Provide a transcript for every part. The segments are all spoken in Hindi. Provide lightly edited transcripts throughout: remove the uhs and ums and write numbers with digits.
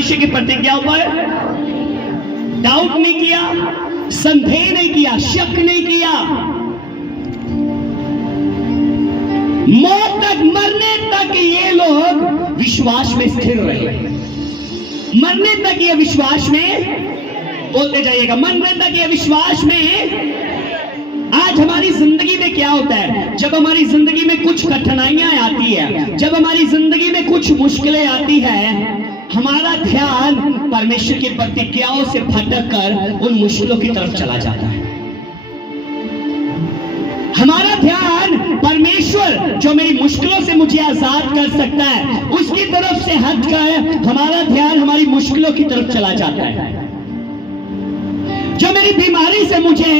परमेश्वर की प्रतिज्ञाओं पर डाउट नहीं किया, संदेह नहीं किया, शक नहीं किया। मौत तक, मरने तक ये लोग विश्वास में स्थिर रहे। मरने तक ये विश्वास में, बोलते जाइएगा, मरने तक ये विश्वास में। आज हमारी जिंदगी में क्या होता है? जब हमारी जिंदगी में कुछ कठिनाइयां आती है, जब हमारी जिंदगी में कुछ मुश्किलें आती है, हमारा ध्यान परमेश्वर की प्रतिज्ञाओं से भटक कर उन मुश्किलों की तरफ चला जाता है। हमारा ध्यान परमेश्वर जो मेरी मुश्किलों से मुझे आजाद कर सकता है, उसकी तरफ से हटकर हमारा ध्यान हमारी मुश्किलों की तरफ चला जाता है। जो मेरी बीमारी से मुझे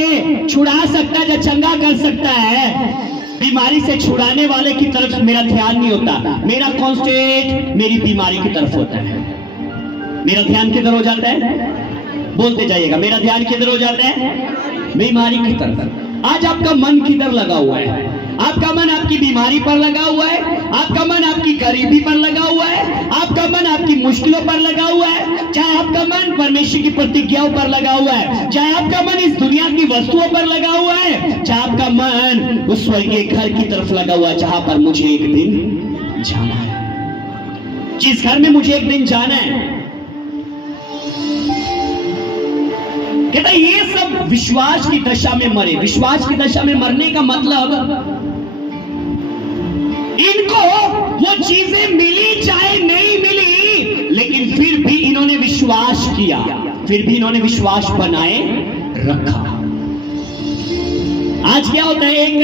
छुड़ा सकता है, जो चंगा कर सकता है, बीमारी से छुड़ाने वाले की तरफ मेरा ध्यान नहीं होता। मेरा कॉन्सेंट्रेट मेरी बीमारी की तरफ होता है। मेरा ध्यान किधर हो जाता है? बोलते जाइएगा, मेरा ध्यान किधर हो जाता है? बीमारी की तरफ। आज आपका मन किधर लगा हुआ है? आपका मन आपकी बीमारी पर लगा हुआ है, आपका मन आपकी गरीबी पर लगा हुआ है, आपका मन आपकी मुश्किलों पर लगा हुआ है, चाहे आपका मन परमेश्वर की प्रतिज्ञाओं पर लगा हुआ है, चाहे आपका मन इस दुनिया की वस्तुओं पर लगा हुआ है, चाहे आपका मन उस स्वर्गीय घर की तरफ लगा हुआ है जहां पर मुझे एक दिन जाना है, जिस घर में मुझे एक दिन जाना है। कहता ये सब विश्वास की दशा में मरे। विश्वास की दशा में मरने का मतलब इनको वो चीजें मिली चाहे नहीं मिली, लेकिन फिर भी इन्होंने विश्वास किया, फिर भी इन्होंने विश्वास बनाए रखा। आज क्या होता है, एक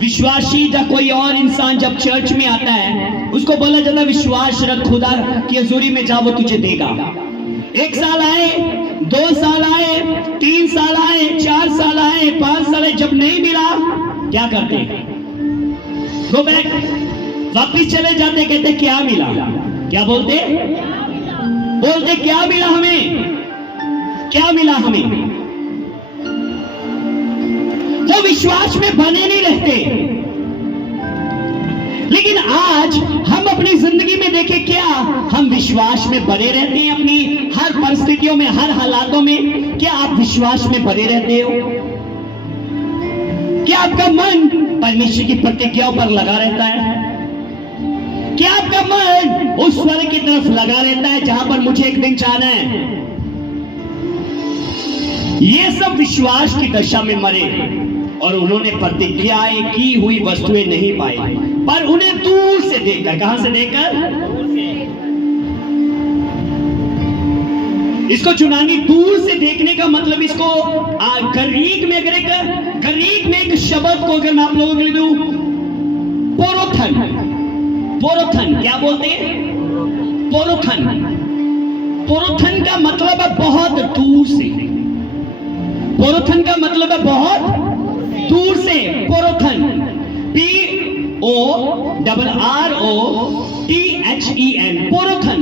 विश्वासी या कोई और इंसान जब चर्च में आता है, उसको बोला जाता है विश्वास रख, खुदा की हजूरी में जा, वो तुझे देगा। 1 साल आए, 2 साल आए, 3 साल आए, 4 साल आए, 5 साल आए, जब नहीं मिला क्या करते? गो बैक, वापिस चले जाते, कहते क्या मिला? क्या बोलते? बोलते क्या मिला हमें? क्या मिला हमें? वो विश्वास में बने नहीं रहते। लेकिन आज हम अपनी जिंदगी में देखें, क्या हम विश्वास में बने रहते हैं? अपनी हर परिस्थितियों में, हर हालातों में क्या आप विश्वास में बने रहते हो? क्या आपका मन परमेश्वर की प्रतिज्ञाओं पर लगा रहता है? क्या आपका मन उस स्वर्ग की तरफ लगा रहता है जहां पर मुझे एक दिन जाना है? ये सब विश्वास की दशा में मरे और उन्होंने प्रतिज्ञाएं की हुई वस्तुएं नहीं पाई, पर उन्हें दूर से देखकर, कहां से देखकर? इसको यूनानी दूर से देखने का मतलब, इसको ग्रीक में एक शब्द को अगर मैं आप लोगों के लिए दूं, पोरोथन। पोरोथन क्या बोलते हैं? पोरोथन। पोरोथन का मतलब है बहुत दूर से। पोरोथन का मतलब है बहुत दूर से। पोरोथन, PORROTHEN, पोरोथन।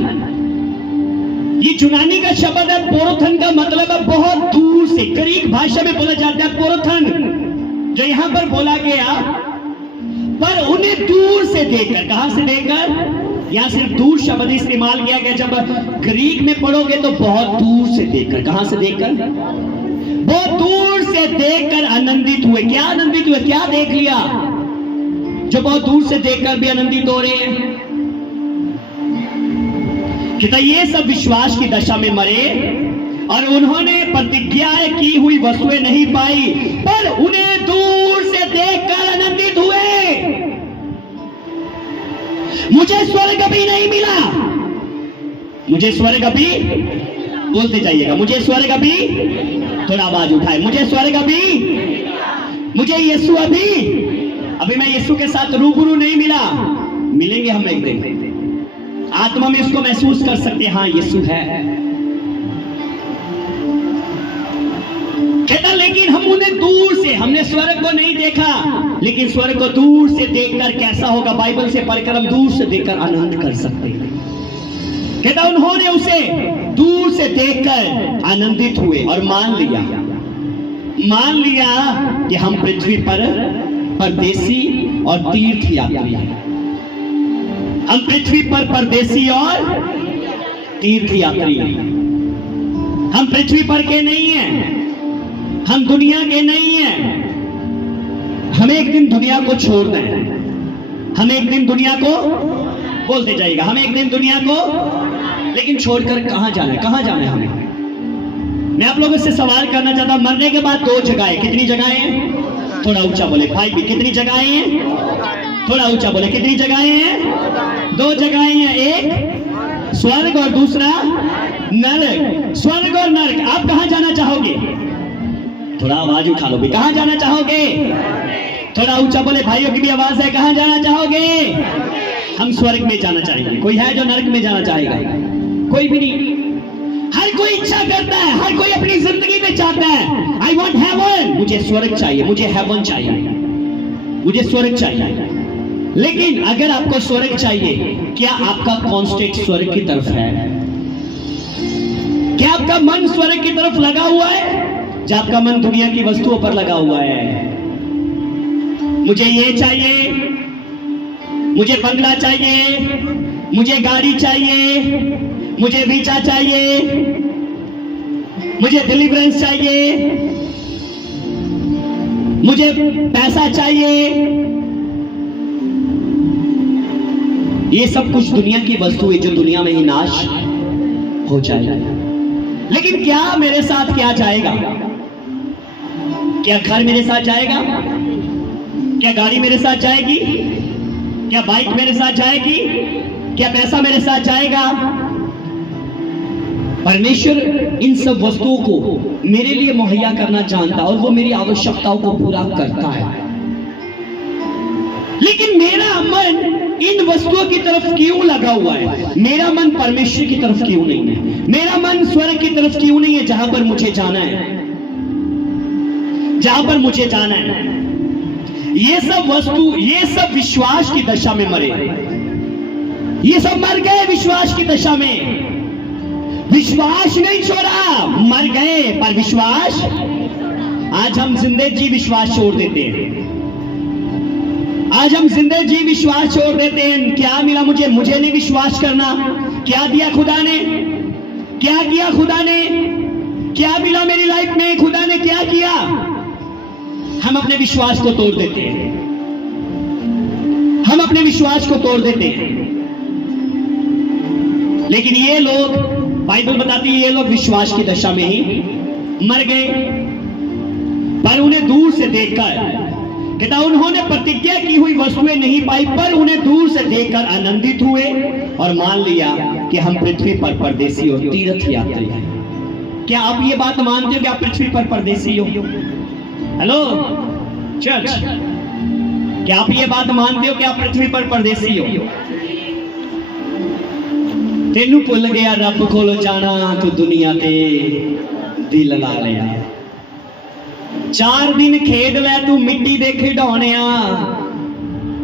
ये यूनानी का शब्द है। पोरोथन का मतलब है बहुत दूर से। ग्रीक भाषा में बोला जाता है पोरोथन, जो यहां पर बोला गया, पर उन्हें दूर से देखकर। कहां से देखकर? यहां सिर्फ दूर शब्द इस्तेमाल किया गया। जब ग्रीक में पढ़ोगे तो बहुत दूर से देखकर। कहां से देखकर? बहुत दूर से देखकर आनंदित हुए। क्या आनंदित हुए? क्या देख लिया जो बहुत दूर से देखकर भी आनंदित हो रहे हैं? कहता ये सब विश्वास की दशा में मरे और उन्होंने प्रतिज्ञाएं की हुई वस्तुएं नहीं पाई, पर उन्हें दूर से देखकर आनंदित हुए। मुझे स्वर्ग अभी नहीं मिला, मुझे स्वर्ग अभी, बोलते जाइएगा, मुझे स्वर्ग अभी, थोड़ा आवाज उठाए, मुझे स्वर्ग अभी, मुझे यीशु अभी मैं यीशु के साथ रूबरू नहीं मिला। मिलेंगे हम एक दिन, आत्मा में इसको महसूस कर सकते हैं, हाँ यीशु है। कहता लेकिन हम उन्हें दूर से, हमने स्वर्ग को नहीं देखा, लेकिन स्वर्ग को दूर से देखकर कैसा होगा, बाइबल से पढ़कर हम दूर से देखकर आनंद कर सकते हैं। कहता उन्होंने उसे दूर से देखकर आनंदित हुए और मान लिया कि हम पृथ्वी पर परदेसी और तीर्थ यात्री हैं। हम पृथ्वी पर परदेसी और तीर्थ यात्री हैं। हम पृथ्वी पर के नहीं हैं, हम दुनिया के नहीं हैं। हमें एक दिन दुनिया को छोड़ना है। हमें एक दिन दुनिया को बोलते जाएगा, हमें एक दिन दुनिया को, लेकिन छोड़कर कहां जाना है? कहां जाना है हमें? मैं आप लोगों से सवाल करना चाहता हूं, मरने के बाद 2 जगहें, कितनी जगहें हैं? थोड़ा ऊंचा बोले भाई भी, कितनी जगहें हैं? थोड़ा ऊंचा बोले, कितनी जगहें हैं? 2 जगहें हैं, एक स्वर्ग और दूसरा नरक। स्वर्ग और नरक, आप कहां जाना चाहोगे? थोड़ा आवाज उठा लो भी, कहां जाना चाहोगे? थोड़ा ऊंचा बोले, भाइयों की भी आवाज है, कहां जाना चाहोगे? हम स्वर्ग में जाना चाहेंगे। कोई है जो नरक में जाना चाहेगा? कोई भी नहीं। हर कोई इच्छा करता है, हर कोई अपनी जिंदगी में चाहता है, आई वॉन्ट हेवन, मुझे स्वर्ग चाहिए, मुझे हेवन चाहिए, मुझे स्वर्ग चाहिए। लेकिन अगर आपको स्वर्ग चाहिए, क्या आपका कॉन्स्टेंट स्वर्ग की तरफ है? क्या आपका मन स्वर्ग की तरफ लगा हुआ है? या आपका मन दुनिया की वस्तुओं पर लगा हुआ है? मुझे ये चाहिए, मुझे बंगला चाहिए, मुझे गाड़ी चाहिए, मुझे वीजा चाहिए, मुझे डिलीवरेंस चाहिए, मुझे पैसा चाहिए। ये सब कुछ दुनिया की वस्तु है जो दुनिया में ही नाश हो जाएगा। लेकिन क्या मेरे साथ क्या जाएगा? क्या घर मेरे साथ जाएगा? क्या गाड़ी मेरे साथ जाएगी? क्या बाइक मेरे साथ जाएगी? क्या पैसा मेरे साथ जाएगा? परमेश्वर इन सब वस्तुओं को मेरे लिए मुहैया करना जानता और वो मेरी आवश्यकताओं को पूरा करता है। लेकिन मेरा मन इन वस्तुओं की तरफ क्यों लगा हुआ है? मेरा मन परमेश्वर की तरफ क्यों नहीं है? मेरा मन स्वर्ग की तरफ क्यों नहीं है, जहां पर मुझे जाना है, जहां पर मुझे जाना है? ये सब वस्तु, ये सब विश्वास की दशा में मरे, ये सब मर गए विश्वास की दशा में। विश्वास नहीं छोड़ा, मर गए, पर विश्वास, आज हम जिंदगी जी विश्वास छोड़ देते हैं। आज हम जिंदगी जी विश्वास छोड़ देते हैं। क्या मिला मुझे? मुझे नहीं विश्वास करना। क्या दिया खुदा ने? क्या किया खुदा ने? क्या मिला मेरी लाइफ में? खुदा ने क्या किया? हम अपने विश्वास को तोड़ देते हैं, हम अपने विश्वास को तोड़ देते हैं। लेकिन ये लोग, बाइबल बताती है, ये लोग विश्वास की दशा में ही मर गए। पर उन्हें दूर से देखकर, कहता उन्होंने प्रतिज्ञा की हुई वस्तुएं नहीं पाई, पर उन्हें दूर से देखकर आनंदित हुए और मान लिया कि हम पृथ्वी पर परदेसी और तीर्थ यात्री हैं। क्या आप ये बात मानते हो कि आप पृथ्वी पर परदेसी हो? हेलो चर्च, क्या आप ये बात मानते हो कि आप पृथ्वी पर परदेसी हो? तेनू भुल गया रब कोल जाना, तू दुनिया ते दिल ला लिया। 4 दिन खेड लै तू मिट्टी दे खिडौणिया,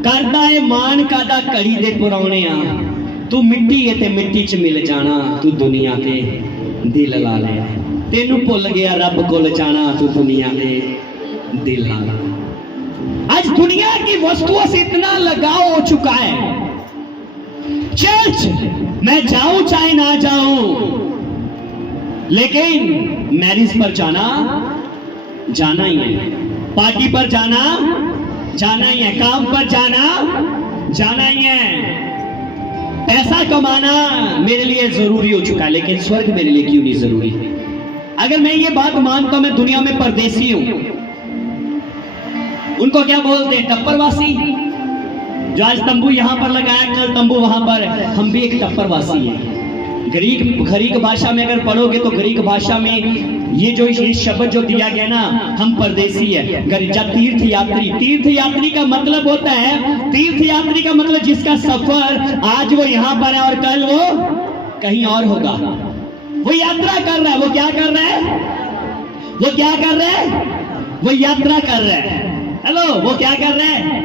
करदा है मान कादा घड़ी दे पुराणिया। तू मिट्टी है ते मिट्टी च मिल जाना, तू दुनिया ते दिल ला लिया। तेनू भुल गया रब कोल जाना, तू दुनिया ते दिल ला लिया। आज दुनिया की वस्तुओं से इतना लगाव हो चुका है। चर्च मैं जाऊं चाहे ना जाऊं, लेकिन मैरिज पर जाना जाना ही है, पार्टी पर जाना जाना ही है, काम पर जाना जाना ही है। पैसा कमाना मेरे लिए जरूरी हो चुका है, लेकिन स्वर्ग मेरे लिए क्यों नहीं जरूरी? अगर मैं ये बात मानता हूं मैं दुनिया में परदेसी हूं, उनको क्या बोलते हैं? टप्परवासी। जो आज तंबू यहां पर लगाया, कल तंबू वहां पर, हम भी एक टप्परवासी हैं। ग्रीक भाषा में अगर पढ़ोगे तो ग्रीक भाषा में ये जो शब्द जो दिया गया ना, हम परदेसी है। तीर्थ यात्री, तीर्थ यात्री का मतलब होता है, तीर्थ यात्री का मतलब जिसका सफर आज वो यहाँ पर है और कल वो कहीं और होगा। वो यात्रा कर रहा है। वो क्या कर रहा है? वो क्या कर रहा है? वो यात्रा कर रहा है। हेलो, वो क्या कर रहा है?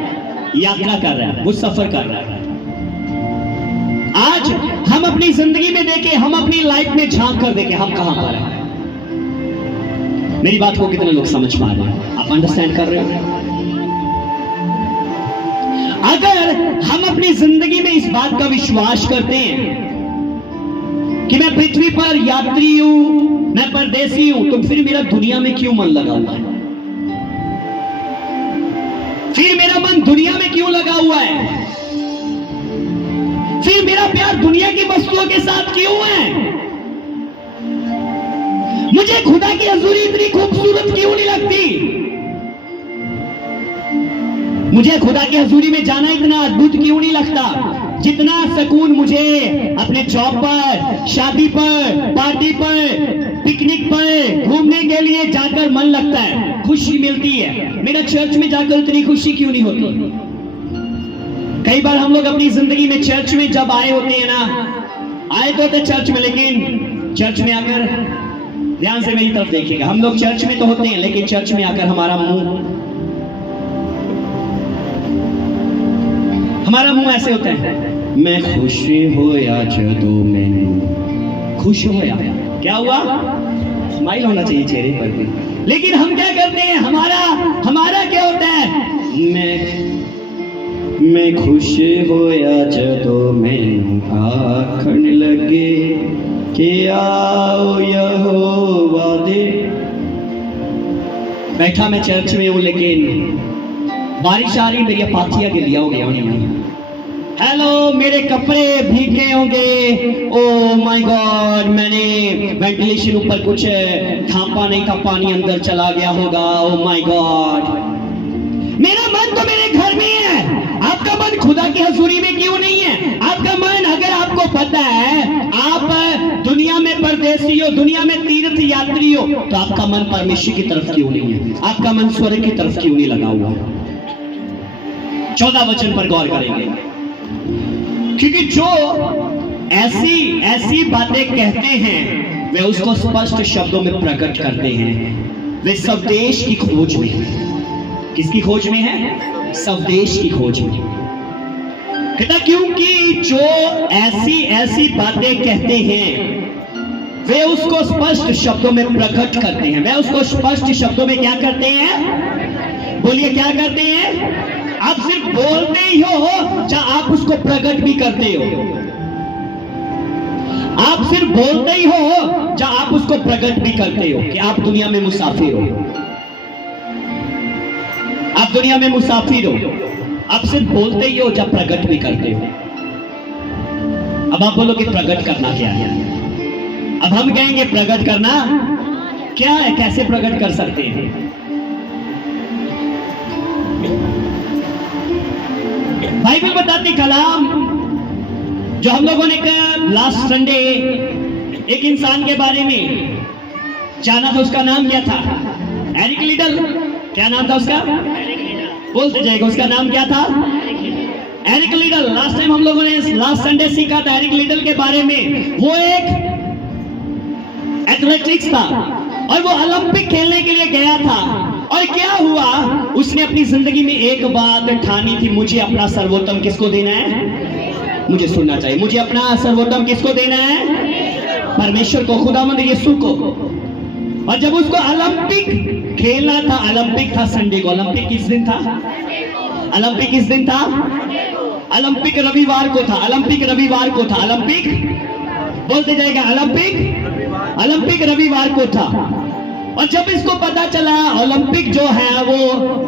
यात्रा कर रहा है, वो सफर कर रहा है। आज हम अपनी जिंदगी में देखें, हम अपनी लाइफ में झांक कर देखें, हम कहां पर हैं। मेरी बात को कितने लोग समझ पा रहे हैं? आप अंडरस्टैंड कर रहे हो? अगर हम अपनी जिंदगी में इस बात का विश्वास करते हैं कि मैं पृथ्वी पर यात्री हूं, मैं परदेसी हूं, तो फिर मेरा दुनिया में क्यों मन लगा हुआ है? फिर मेरा मन दुनिया में क्यों लगा हुआ है? फिर मेरा प्यार दुनिया की वस्तुओं के साथ क्यों है? मुझे खुदा की हजूरी इतनी खूबसूरत क्यों नहीं लगती? मुझे खुदा की हजूरी में जाना इतना अद्भुत क्यों नहीं लगता जितना सुकून मुझे अपने जॉब पर, शादी पर, पार्टी पर, पिकनिक पर, घूमने के लिए जाकर मन लगता है, खुशी मिलती है। मेरा चर्च में जाकर इतनी खुशी क्यों नहीं होती? कई बार हम लोग अपनी जिंदगी में चर्च में जब आए होते हैं ना, आए तो होते चर्च में, लेकिन चर्च में आकर, ध्यान से मेरी तरफ देखिएगा, हम लोग चर्च में तो होते हैं लेकिन चर्च में आकर हमारा मुंह ऐसे होता है, मैं खुश होया जदों मैनू खुश होया। क्या हुआ? स्माइल होना चाहिए चेहरे पर भी, लेकिन हम क्या करते हैं, हमारा क्या होता है, मैं खुश होया जदों मैनू आखण लगे कि आओ यहोवा दे। बैठा मैं चर्च में हूं लेकिन बारिश आ रही, मेरी पाथियां गिलिया हो गया होंगी। हेलो, मेरे कपड़े भीगे होंगे, ओ माय गॉड, मैंने वेंटिलेशन ऊपर कुछ थापा नहीं था, पानी अंदर चला गया होगा, ओ माय गॉड। मेरा मन तो मेरे घर में है, आपका मन खुदा की हजूरी में क्यों नहीं है? आपका मन, अगर आपको पता है आप दुनिया में परदेसी हो, दुनिया में तीर्थ यात्री हो, तो आपका मन परमेश्वर की तरफ क्यों नहीं है? आपका मन स्वर्ग की तरफ क्यों नहीं लगा हुआ? 14 वचन पर गौर करेंगे, क्योंकि जो ऐसी बातें कहते हैं वे उसको स्पष्ट शब्दों में प्रकट करते हैं। वे स्वदेश की खोज में है। किसकी खोज में है? स्वदेश की खोज में। कहता क्योंकि जो ऐसी बातें कहते हैं वे उसको स्पष्ट शब्दों में प्रकट करते हैं। वे उसको स्पष्ट शब्दों में क्या करते हैं? बोलिए, क्या करते हैं? आप सिर्फ बोलते ही हो या आप उसको प्रकट भी करते हो? आप सिर्फ बोलते ही हो या आप उसको प्रकट भी करते हो कि आप दुनिया में मुसाफिर हो? आप दुनिया में मुसाफिर हो, आप सिर्फ बोलते ही हो या प्रकट भी करते हो? अब आप बोलो कि प्रकट करना क्या है? अब हम कहेंगे प्रकट करना क्या है, कैसे प्रकट कर सकते हैं? बाइबल बताती कलाम जो हम लोगों ने कहा लास्ट संडे, एक इंसान के बारे में जाना था, उसका नाम क्या था? Eric Liddell. क्या नाम था उसका? बोलते जाएगा, उसका नाम क्या था? Eric Lidl. लास्ट टाइम हम लोगों ने लास्ट संडे सीखा था एरिक लिडल के बारे में। वो एक एथलेटिक्स था और वो ओलंपिक खेलने के लिए गया था। और क्या हुआ, उसने अपनी जिंदगी में एक बात ठानी थी, मुझे अपना सर्वोत्तम किसको देना है? मुझे सुनना चाहिए, मुझे अपना सर्वोत्तम किसको देना है? परमेश्वर को, खुदावंद यीशु को। और जब उसको ओलंपिक खेलना था, ओलंपिक था संडे को। ओलंपिक किस दिन था? ओलंपिक किस दिन था? ओलंपिक रविवार को था। ओलंपिक रविवार को था। ओलंपिक बोलते जाएगा, ओलंपिक रविवार को था। और जब इसको पता चला ओलंपिक जो है वो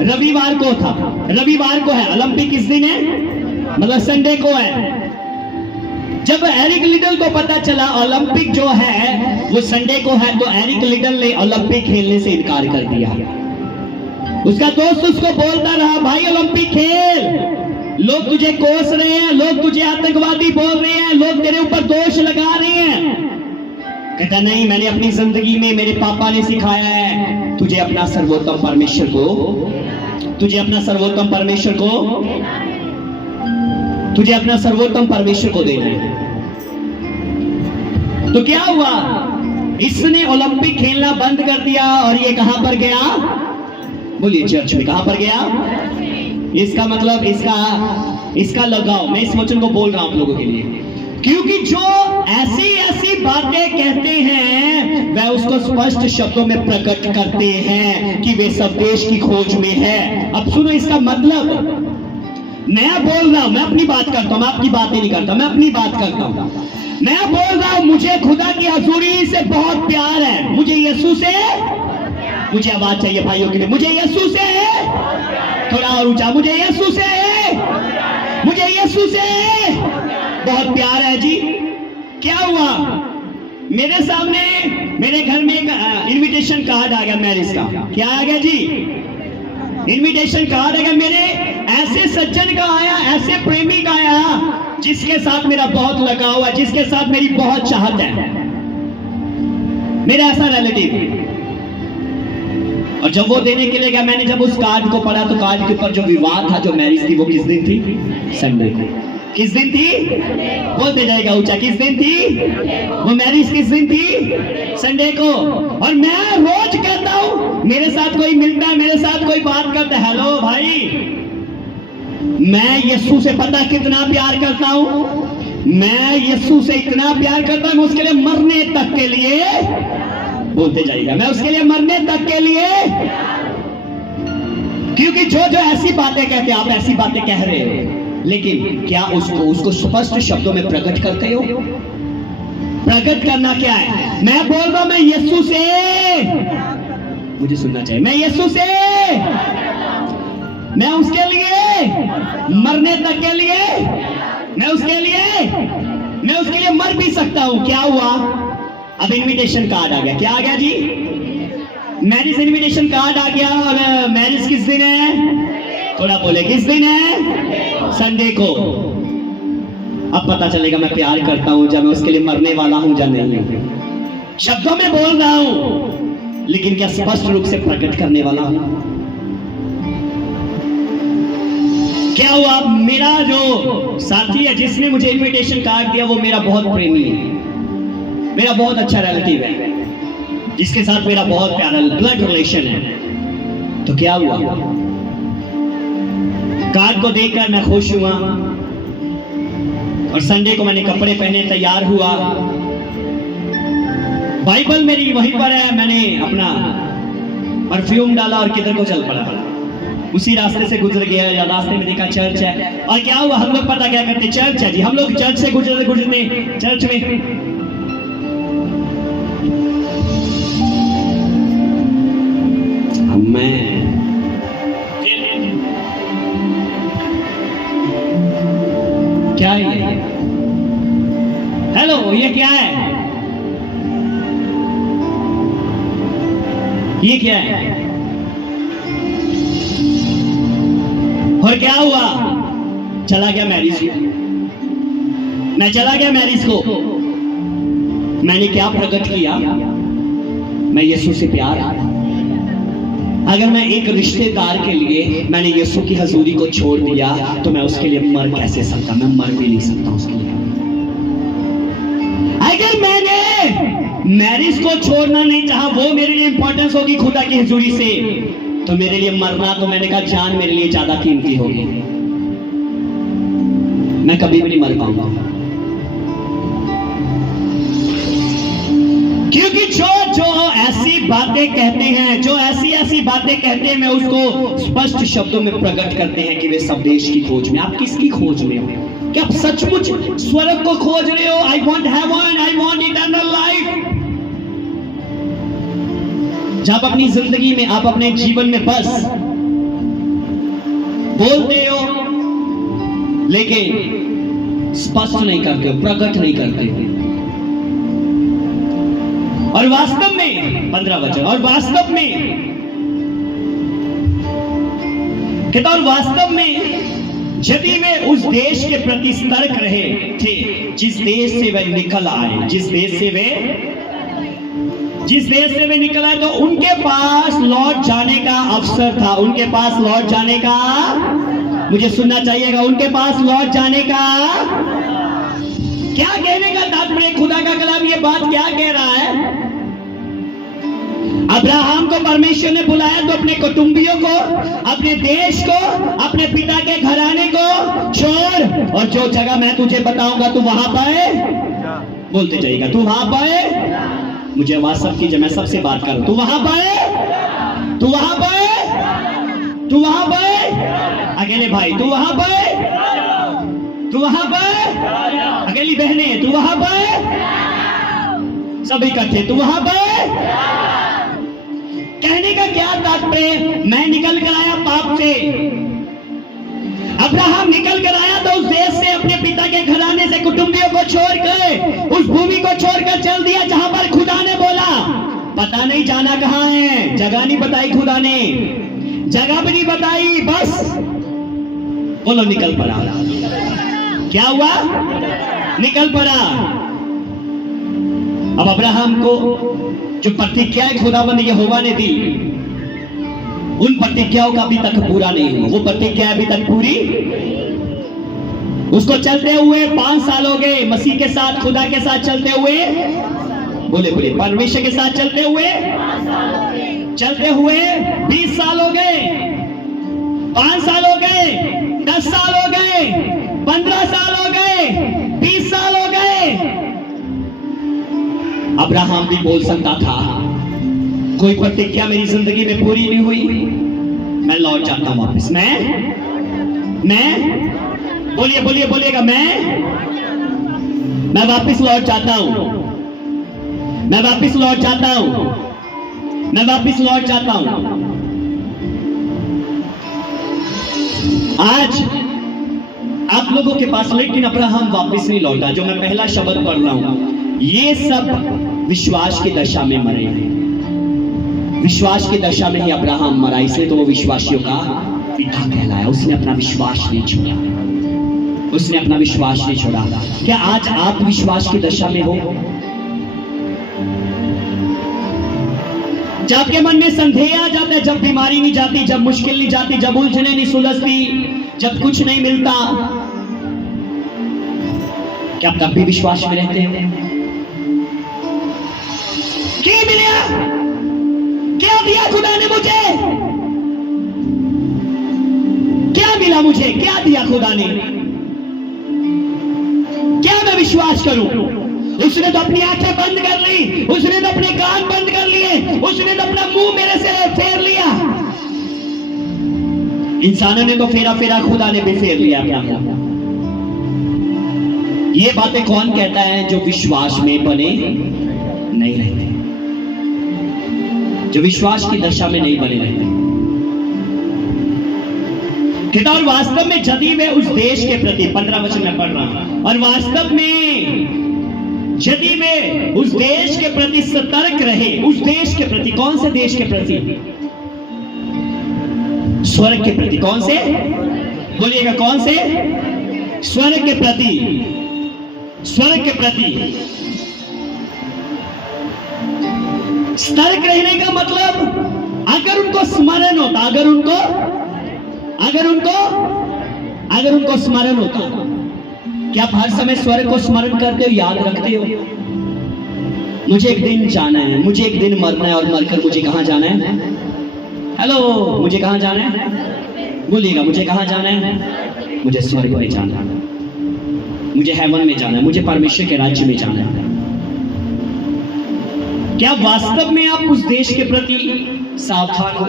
रविवार को था, रविवार को है, ओलंपिक किस दिन है? मतलब संडे को है। जब एरिक लिडल को पता चला ओलंपिक जो है वो संडे को है, तो एरिक लिडल ने ओलंपिक खेलने से इनकार कर दिया। उसका दोस्त उसको बोलता रहा, भाई ओलंपिक खेल, लोग तुझे कोस रहे हैं, लोग तुझे आतंकवादी बोल रहे हैं, लोग तेरे ऊपर दोष लगा रहे हैं। कहता नहीं, मैंने अपनी जिंदगी में, मेरे पापा ने सिखाया है, तुझे अपना सर्वोत्तम परमेश्वर को, तुझे अपना सर्वोत्तम परमेश्वर को, तुझे अपना सर्वोत्तम परमेश्वर को देना है। तो क्या हुआ, इसने ओलंपिक खेलना बंद कर दिया और ये कहां पर गया? बोलिए, चर्च में। कहां पर गया? इसका मतलब, इसका लगाव, मैं इस वचन को बोल रहा हूं आप लोगों के लिए, क्योंकि जो ऐसी बातें कहते हैं वह उसको स्पष्ट शब्दों में प्रकट करते हैं कि वे स्वदेश की खोज में है। अब सुनो इसका मतलब, मैं बोल रहा हूं, मैं अपनी बात करता हूं, मैं आपकी बातें नहीं करता, मैं अपनी बात करता हूं। मैं बोल रहा हूं मुझे खुदा की हजूरी से बहुत प्यार है, मुझे यीशु से, मुझे आवाज चाहिए भाइयों के लिए, मुझे यीशु से थोड़ा और ऊंचा, मुझे यीशु से, मुझे यीशु से बहुत प्यार है जी। क्या हुआ, मेरे सामने मेरे घर में एक इनविटेशन कार्ड आ गया मैरिज का। क्या आ गया जी? इनविटेशन कार्ड आ गया। मेरे ऐसे सज्जन का आया, ऐसे प्रेमी का आया जिसके साथ मेरा बहुत लगाव है, जिसके साथ मेरी बहुत चाहत है, मेरा ऐसा रिलेटिव। और जब वो देने के लिए गया, मैंने जब उस कार्ड को पढ़ा तो कार्ड के ऊपर जो विवाह था, जो मैरिज थी, वो किस दिन थी? संडे को। किस दिन थी? बोलते जाएगा ऊंचा, किस दिन थी? वो मैरिज किस दिन थी? संडे को। और मैं रोज कहता हूं, मेरे साथ कोई मिलता है, मेरे साथ कोई बात करता है, हेलो भाई, मैं यीशु से पता कितना प्यार करता हूं, मैं यीशु से इतना प्यार करता हूं, मैं उसके लिए मरने तक के लिए, बोलते जाइएगा, मैं उसके लिए मरने तक के लिए, क्योंकि जो जो ऐसी बातें कहते हैं, आप ऐसी बातें कह रहे हो, लेकिन क्या उसको स्पष्ट शब्दों में प्रकट करते हो? प्रकट करना क्या है? मैं बोल रहा हूं, मैं यीशु से, मुझे सुनना चाहिए, मैं यीशु से, मैं उसके लिए मरने तक के लिए, मैं उसके लिए मर भी सकता हूं। क्या हुआ? अब इनविटेशन कार्ड आ गया। क्या आ गया जी? मैरिज इनविटेशन कार्ड आ गया। और मैरिज किस दिन है? थोड़ा बोले, किस दिन है? संडे को। अब पता चलेगा मैं प्यार करता हूं या मैं उसके लिए मरने वाला हूं या नहीं। शब्दों में बोल रहा हूं, लेकिन क्या स्पष्ट रूप से प्रकट करने वाला हूं? क्या हुआ? मेरा जो साथी है, जिसने मुझे इनविटेशन कार्ड दिया, वो मेरा बहुत प्रेमी है, मेरा बहुत अच्छा रिलेटिव है, जिसके साथ मेरा बहुत प्यारा ब्लड रिलेशन है। तो क्या हुआ? कार्ड को देखकर मैं खुश हुआ, और संडे को मैंने कपड़े पहने, तैयार हुआ, बाइबल मेरी वहीं पर है, मैंने अपना परफ्यूम डाला और किधर को चल पड़ा। उसी रास्ते से गुजर गया, या रास्ते में देखा चर्च है। और क्या हुआ? हम लोग पता क्या करते? चर्च है जी। हम लोग चर्च से गुजरते गुजरते चर्च में क्या है? हेलो, ये क्या है? ये क्या है? और क्या हुआ? चला गया मैरिज को। मैं चला गया मैरिज को। मैंने क्या प्रकट किया? मैं यीशु से प्यार। अगर मैं एक रिश्तेदार के लिए मैंने यीशु की हजूरी को छोड़ दिया, तो मैं उसके लिए मर कैसे सकता? मैं मर भी नहीं सकता उसके लिए। अगर मैंने मैरिज को छोड़ना नहीं चाहा, वो मेरे लिए इंपॉर्टेंस होगी खुदा की हजूरी से, तो मेरे लिए मरना, तो मैंने कहा जान मेरे लिए ज्यादा कीमती होगी, मैं कभी भी नहीं मर पाऊंगा। क्योंकि जो ऐसी बातें कहते हैं, जो ऐसी बातें कहते हैं, मैं उसको स्पष्ट शब्दों में प्रकट करते हैं कि वे संदेश की खोज में। आप किसकी खोज में हो? क्या आप सचमुच स्वर्ग को खोज रहे हो? I want heaven, I want eternal life. जब अपनी जिंदगी में, आप अपने जीवन में बस बोलते हो, लेकिन स्पष्ट नहीं करते हो, प्रकट नहीं करते हो। और वास्तव में 15 वचन, और वास्तव में कहता, और वास्तव में यदि वे उस देश के प्रति सतर्क रहे थे जिस देश से वे निकल आए, जिस देश से वे निकल आए, तो उनके पास लौट जाने का अवसर था। उनके पास लौट जाने का, मुझे सुनना चाहिएगा, उनके पास लौट जाने का। क्या कहने का तात्पर्य? खुदा का कलाम ये बात क्या कह रहा है? अब्राहम को परमेश्वर ने बुलाया तो अपने कुटुंबियों को, अपने देश को, अपने पिता के घराने को छोड़, और जो जगह मैं तुझे बताऊंगा तू वहां पर, बोलते जाइएगा, तू वहां पर, मुझे आवाज सब कीजिए, मैं सबसे बात कर रहा हूं, तू वहां पर, तू वहां पर, तू वहां पर, अकेले भाई, तू वहां पर, तू वहां पर, अकेली बहनें तू वहां पर, सब इकट्ठे तू वहां पर। कहने का क्या तात्पर्य, मैं निकल कर आया पाप से, अब्राहम निकल कर आया तो उस देश से, अपने पिता के घराने से, कुटुंबियों को छोड़कर, उस भूमि को छोड़कर चल दिया जहां पर खुदा ने बोला। पता नहीं जाना कहां है, जगह नहीं बताई खुदा ने, जगह भी नहीं बताई, बस बोलो निकल पड़ा। क्या हुआ, निकल पड़ा। अब अब्राहम को जो प्रतिज्ञाएं खुदावंद यहोवा ने दी, उन प्रतिज्ञाओं का अभी तक पूरा नहीं हुआ। वो प्रतिज्ञा अभी तक पूरी, उसको चलते हुए 5 साल हो गए, मसीह के साथ, खुदा के साथ चलते हुए, बोले बोले परमेश्वर के साथ चलते हुए 20 साल हो गए, 5 साल हो गए, 10 साल हो गए, 15 साल हो गए, 20 साल हो गए। अब्राहम भी बोल सकता था, कोई प्रतिज्ञा मेरी जिंदगी में पूरी नहीं हुई, मैं लौट जाता हूं वापस। मैं बोलिए बोलिए बोलिएगा, मैं वापस लौट जाता हूं, मैं वापस लौट जाता हूं, मैं वापस लौट जाता हूं। आज आप लोगों के पास, लेकिन अब्राहम वापस नहीं लौटा। जो मैं पहला शब्द पढ़ रहा हूं, ये सब विश्वास की दशा में मरे हैं। विश्वास की दशा में ही अब्राहम मरा, इसलिए तो वो विश्वासियों का पिता कहलाया। उसने अपना विश्वास नहीं छोड़ा, उसने अपना विश्वास नहीं छोड़ा। क्या आज आप विश्वास की दशा में हो? जब आपके मन में संदेह आ जाता है, जब बीमारी नहीं जाती, जब मुश्किल नहीं जाती, जब उलझने नहीं सुलझती, जब कुछ नहीं मिलता, क्या आप तब भी विश्वास में रहते हैं? क्या मिला, क्या दिया खुदा ने मुझे, क्या मिला मुझे, क्या दिया खुदा ने, क्या मैं विश्वास करूं? उसने तो अपनी आंखें बंद कर ली, उसने तो अपने कान बंद कर लिए, उसने तो अपना मुंह मेरे से फेर लिया। इंसानों ने तो फेरा फेरा, खुदा ने भी फेर लिया। ये बातें कौन कहता है? जो विश्वास में बने नहीं रहते, जो विश्वास की दशा में नहीं बने रहते। और वास्तव में यदि वे उस देश के प्रति, 15 वचन में पढ़ रहा हूं, और वास्तव में यदि वे उस देश के प्रति सतर्क रहे, उस देश के प्रति, कौन से देश के प्रति? स्वर्ग के प्रति। कौन से? बोलिएगा कौन से? स्वर्ग के प्रति, स्वर्ग के प्रति सतर्क रहने का मतलब, अगर उनको स्मरण होता, अगर उनको स्मरण होता, क्या आप हर समय स्वर्ग को स्मरण करते हो, याद रखते हो? मुझे एक दिन जाना है, मुझे एक दिन मरना है, और मरकर मुझे कहां जाना है? हेलो, मुझे कहां जाना है? बोलिएगा, मुझे कहां जाना है? मुझे स्वर्ग में जाना है, मुझे हेवन में जाना है, मुझे परमेश्वर के राज्य में जाना है। क्या वास्तव में आप उस देश के प्रति सावधान हो?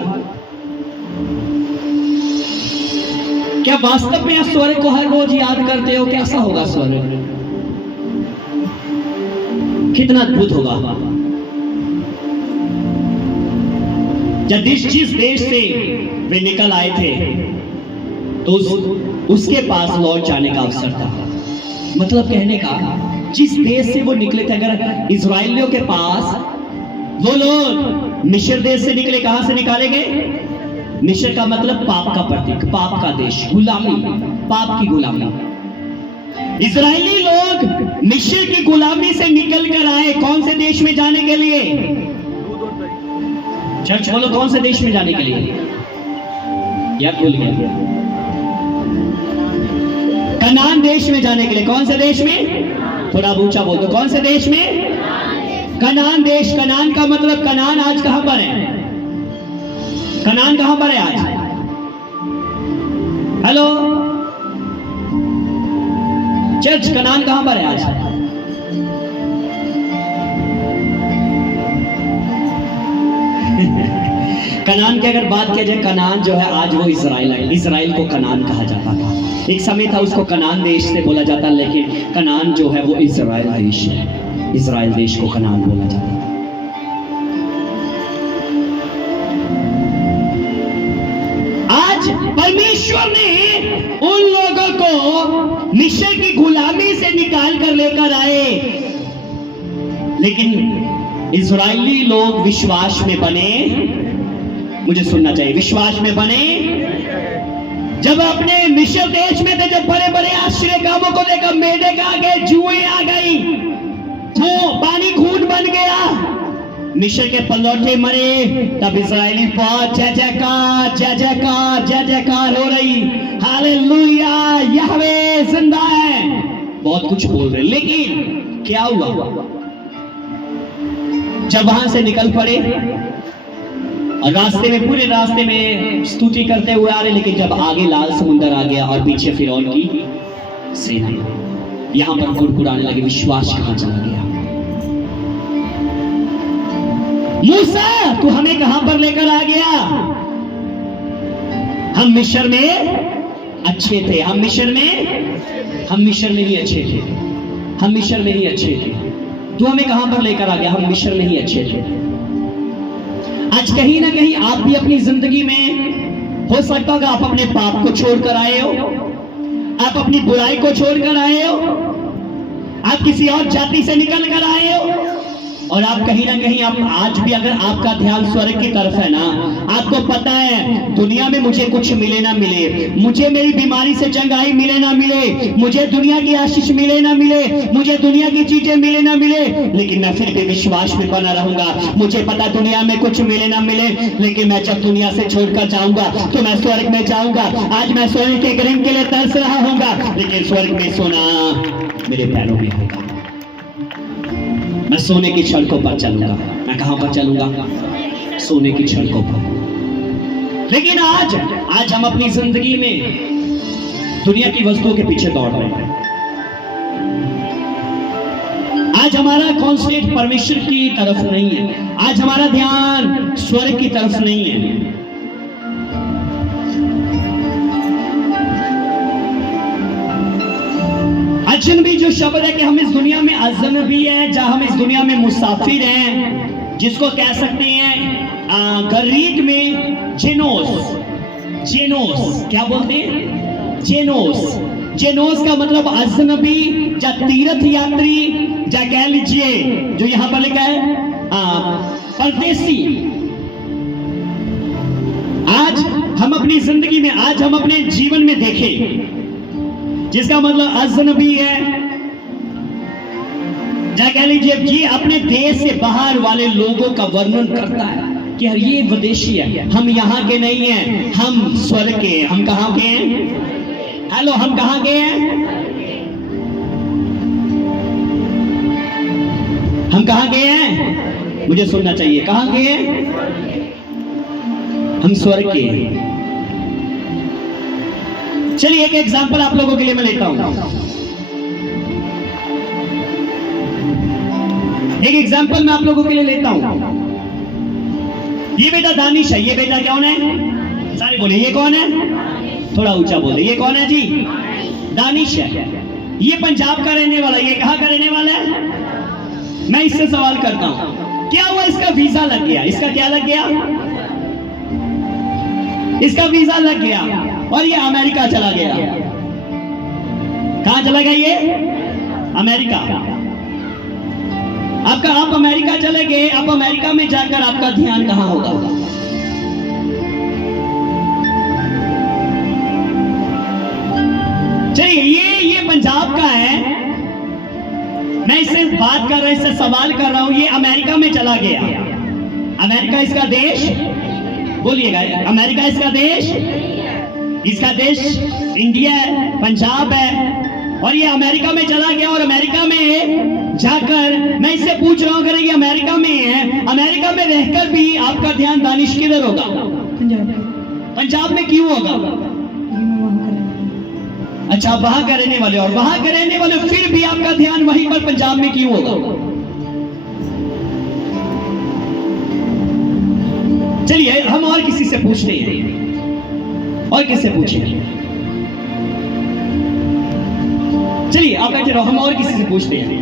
क्या वास्तव में आप स्वर्ग को हर रोज याद करते हो? कैसा होगा स्वर्ग? कितना अद्भुत होगा। जब जिस देश से वे निकल आए थे, तो उसके पास लौट जाने का अवसर था। मतलब कहने का, जिस देश से वो निकले थे, अगर इजराइलियों के पास, वो लोग मिस्र देश से निकले, कहां से निकाले गए? मिस्र का मतलब पाप का प्रतीक, पाप का देश, गुलामी, पाप की गुलामी। इजरायली लोग मिस्र की गुलामी से निकल कर आए, कौन से देश में जाने के लिए? चर्च बोलो, कौन से देश में जाने के लिए? याद भूल गया। कनान देश में जाने के लिए। कौन से देश में? थोड़ा ऊंचा बोल दो, कौन से देश में? कनान देश। कनान का मतलब, कनान आज कहां पर है? कनान कहां पर है आज? हेलो चर्च, कनान कहां पर है आज? कनान की अगर बात किया जाए, कनान जो है आज वो इसराइल है। इसराइल को कनान कहा जाता था। एक समय था उसको कनान देश से बोला जाता, लेकिन कनान जो है वो इसराइल देश है। इसराइल देश को कनान बोला जाता है। आज परमेश्वर ने उन लोगों को मिस्र की गुलामी से निकाल कर लेकर आए, लेकिन इजरायली लोग विश्वास में बने। मुझे सुनना चाहिए, विश्वास में बने। जब अपने मिस्र देश में थे, जब बड़े बड़े आश्चर्य कामों को लेकर मेढक आ गए, जुएं आ गई, वो पानी खून बन गया, मिस्र के पलौठे मरे, तब इजरायली फौज जय जयकार जय जयकार जय जयकार हो रही। हालेलुया, यहोवा जिंदा है, बहुत कुछ बोल रहे। लेकिन क्या हुआ? जब वहां से निकल पड़े और रास्ते में, पूरे रास्ते में स्तुति करते हुए आ रहे, लेकिन जब आगे लाल समुद्र आ गया और पीछे फिरौन की सेना, यहां पर कुड़कुड़ाने लगे, विश्वास कहां चला गया? मूसा, तू हमें कहां पर लेकर आ गया? हम मिस्र में अच्छे थे, हम मिस्र में ही अच्छे थे, हम मिस्र में ही अच्छे थे। तू हमें कहां पर लेकर आ गया? हम मिस्र में ही अच्छे थे। आज कहीं ना कहीं आप भी अपनी जिंदगी में, हो सकता है आप अपने पाप को छोड़कर आए हो, आप अपनी बुराई को छोड़कर आए हो, आप किसी और जाति से निकल कर आए हो, और आप कहीं ना कहीं, आप आज भी अगर आपका ध्यान स्वर्ग की तरफ है ना, आपको पता है दुनिया में मुझे कुछ मिले ना मिले, मुझे मेरी बीमारी से चंगाई मिले ना मिले, मुझे दुनिया की आशीष मिले ना मिले, मुझे दुनिया की चीजें मिले ना मिले, लेकिन मैं फिर भी विश्वास में बना रहूंगा। मुझे पता दुनिया में कुछ मिले ना मिले, लेकिन मैं जब दुनिया से छोड़कर जाऊंगा तो मैं स्वर्ग में जाऊंगा। आज मैं सोने के ग्रह के लिए तरस रहा होगा, लेकिन स्वर्ग में सोना मेरे पैरों में होगा। मैं सोने की सड़कों पर चलूंगा। मैं कहां पर चलूंगा? सोने की सड़कों पर। लेकिन आज हम अपनी जिंदगी में दुनिया की वस्तुओं के पीछे दौड़ रहे हैं। आज हमारा कॉन्सेंट्रेट परमेश्वर की तरफ नहीं है, आज हमारा ध्यान स्वर्ग की तरफ नहीं है। अजनबी जो शब्द है कि हम इस दुनिया में अजनबी है, जहां हम इस दुनिया में मुसाफिर हैं, जिसको कह सकते हैं ग्रीक में जेनोस। जेनोस क्या बोलते हैं? जेनोस। जेनोस का मतलब अजनबी या तीर्थ यात्री, या कह लीजिए जो यहां पर लिखा है परदेसी। आज हम अपनी जिंदगी में, आज हम अपने जीवन में देखें, जिसका मतलब अजनबी है, या कह लीजिए जी अपने देश से बाहर वाले लोगों का वर्णन करता है कि यार ये विदेशी है, हम यहाँ के नहीं हैं, हम स्वर्ग के हैं। हम कहाँ के हैं? हेलो, हम कहाँ के हैं? हम कहाँ के हैं? मुझे सुनना चाहिए, कहाँ के हैं? हम स्वर्ग के हैं। चलिए एक एग्जांपल आप लोगों के लिए मैं लेता हूं। एक एग्जांपल मैं आप लोगों के लिए लेता हूं। ये बेटा दानिश है। ये बेटा कौन है? सारे बोले, ये कौन है? थोड़ा ऊंचा बोले, ये कौन है जी? दानिश है। ये पंजाब का रहने वाला। ये कहां का रहने वाला है? मैं इससे सवाल करता हूं, क्या हुआ? इसका वीजा लग गया। इसका क्या लग गया? इसका वीजा लग गया और ये अमेरिका चला गया। कहां चला गया ये? अमेरिका। आप अमेरिका चले गए। आप अमेरिका में जाकर आपका ध्यान कहां होगा? चलिए ये पंजाब का है। मैं इससे बात कर रहा हूं, इससे सवाल कर रहा हूं। ये अमेरिका में चला गया। अमेरिका इसका देश, बोलिएगा, अमेरिका इसका देश, इसका देश इंडिया है, पंजाब है, और ये अमेरिका में चला गया। और अमेरिका में जाकर मैं इससे पूछ रहा हूं, अगर ये अमेरिका में है, अमेरिका में रहकर भी आपका ध्यान दानिश किधर होगा? पंजाब में क्यों होगा? अच्छा, वहां का रहने वाले, और वहां के रहने वाले, फिर भी आपका ध्यान वहीं पर पंजाब में क्यों होगा? चलिए हम और किसी से पूछते हैं, और किससे पूछेंगे? चलिए आप बैठे रहो, हम और किसी से पूछते हैं।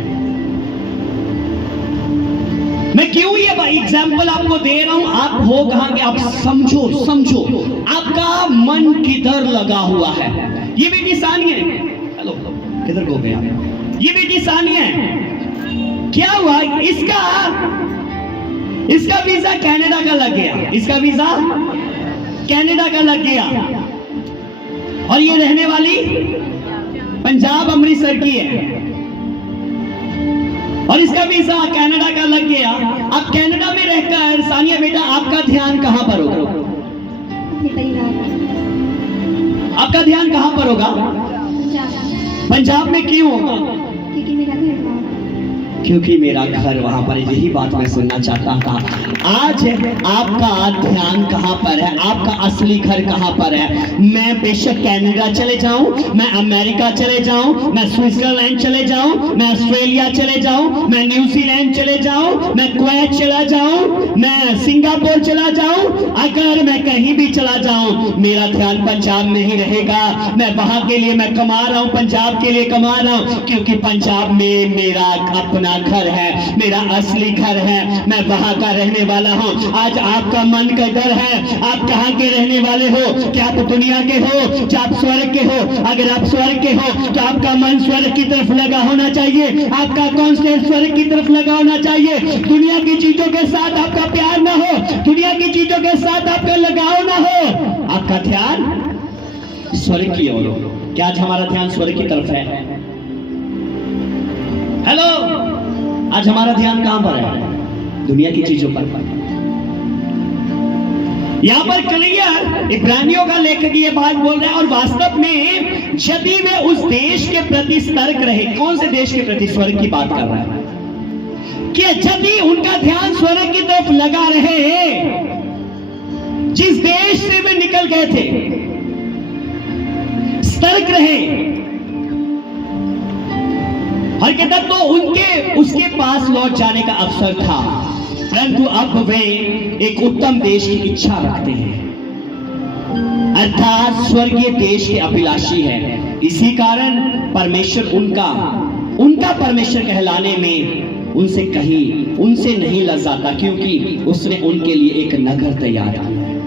मैं क्यों ये एग्जाम्पल आपको दे रहा हूं? आप हो कहां के, आप समझो समझो आपका मन किधर लगा हुआ है। ये बेटी सानिया, हेलो किधर गो गए आप? ये बेटी सानिया क्या हुआ? इसका वीजा कनाडा का लग गया, इसका वीजा कनाडा का लग गया, और ये रहने वाली पंजाब अमृतसर की है, और इसका वीजा कनाडा का लग गया। अब कनाडा में रहकर सानिया बेटा आपका ध्यान कहां पर होगा? आपका ध्यान कहां पर होगा? पंजाब में क्यों होगा? क्योंकि मेरा घर वहां पर। यही बात मैं सुनना चाहता था। आज आपका ध्यान कहां पर है? आपका असली घर कहां पर है? मैं बेशक कनाडा चले जाऊं, मैं अमेरिका चले जाऊं, मैं स्विट्जरलैंड चले जाऊं, मैं ऑस्ट्रेलिया चले जाऊं, मैं न्यूजीलैंड चले जाऊं, मैं कुवैत चला जाऊं, मैं सिंगापुर चला जाऊं, अगर मैं कहीं भी चला जाऊं मेरा ध्यान पंजाब में ही रहेगा। मैं वहां के लिए मैं कमा रहा हूं, पंजाब के लिए कमा रहा हूं, क्योंकि पंजाब में मेरा अपना घर है, मेरा असली घर है, मैं वहां का रहने वाला हूं। आज आपका मन किधर है? आप कहां के रहने वाले हो? क्या आप दुनिया के हो? क्या आप स्वर्ग के हो? अगर आप स्वर्ग के हो तो आपका मन स्वर्ग की तरफ लगा होना चाहिए, आपका कॉन्सेंट्रेशन स्वर्ग की तरफ लगा होना चाहिए। दुनिया की चीजों के साथ आपका प्यार ना हो, दुनिया की चीजों के साथ आपका लगाव ना हो, आपका ध्यान स्वर्ग की ओर हो। क्या आज हमारा ध्यान स्वर्ग की तरफ है? हेलो, आज हमारा ध्यान कहां पर है? दुनिया की चीजों पर। यहां पर क्लियर इब्रानियों का लेखक ये बात बोल रहा है, और वास्तव में यदि वे उस देश के प्रति सतर्क रहे, कौन से देश के प्रति? स्वर्ग की बात कर रहा है कि यदि उनका ध्यान स्वर्ग की तरफ लगा रहे, जिस देश से वे निकल गए थे, सतर्क रहे, और कहता तो उसके पास लौट जाने का अवसर था, परंतु अब वे एक उत्तम देश की इच्छा रखते हैं, अर्थात स्वर्गीय देश के अभिलाषी है। इसी कारण परमेश्वर उनका परमेश्वर कहलाने में उनसे नहीं लजाता, क्योंकि उसने उनके लिए एक नगर तैयार किया है।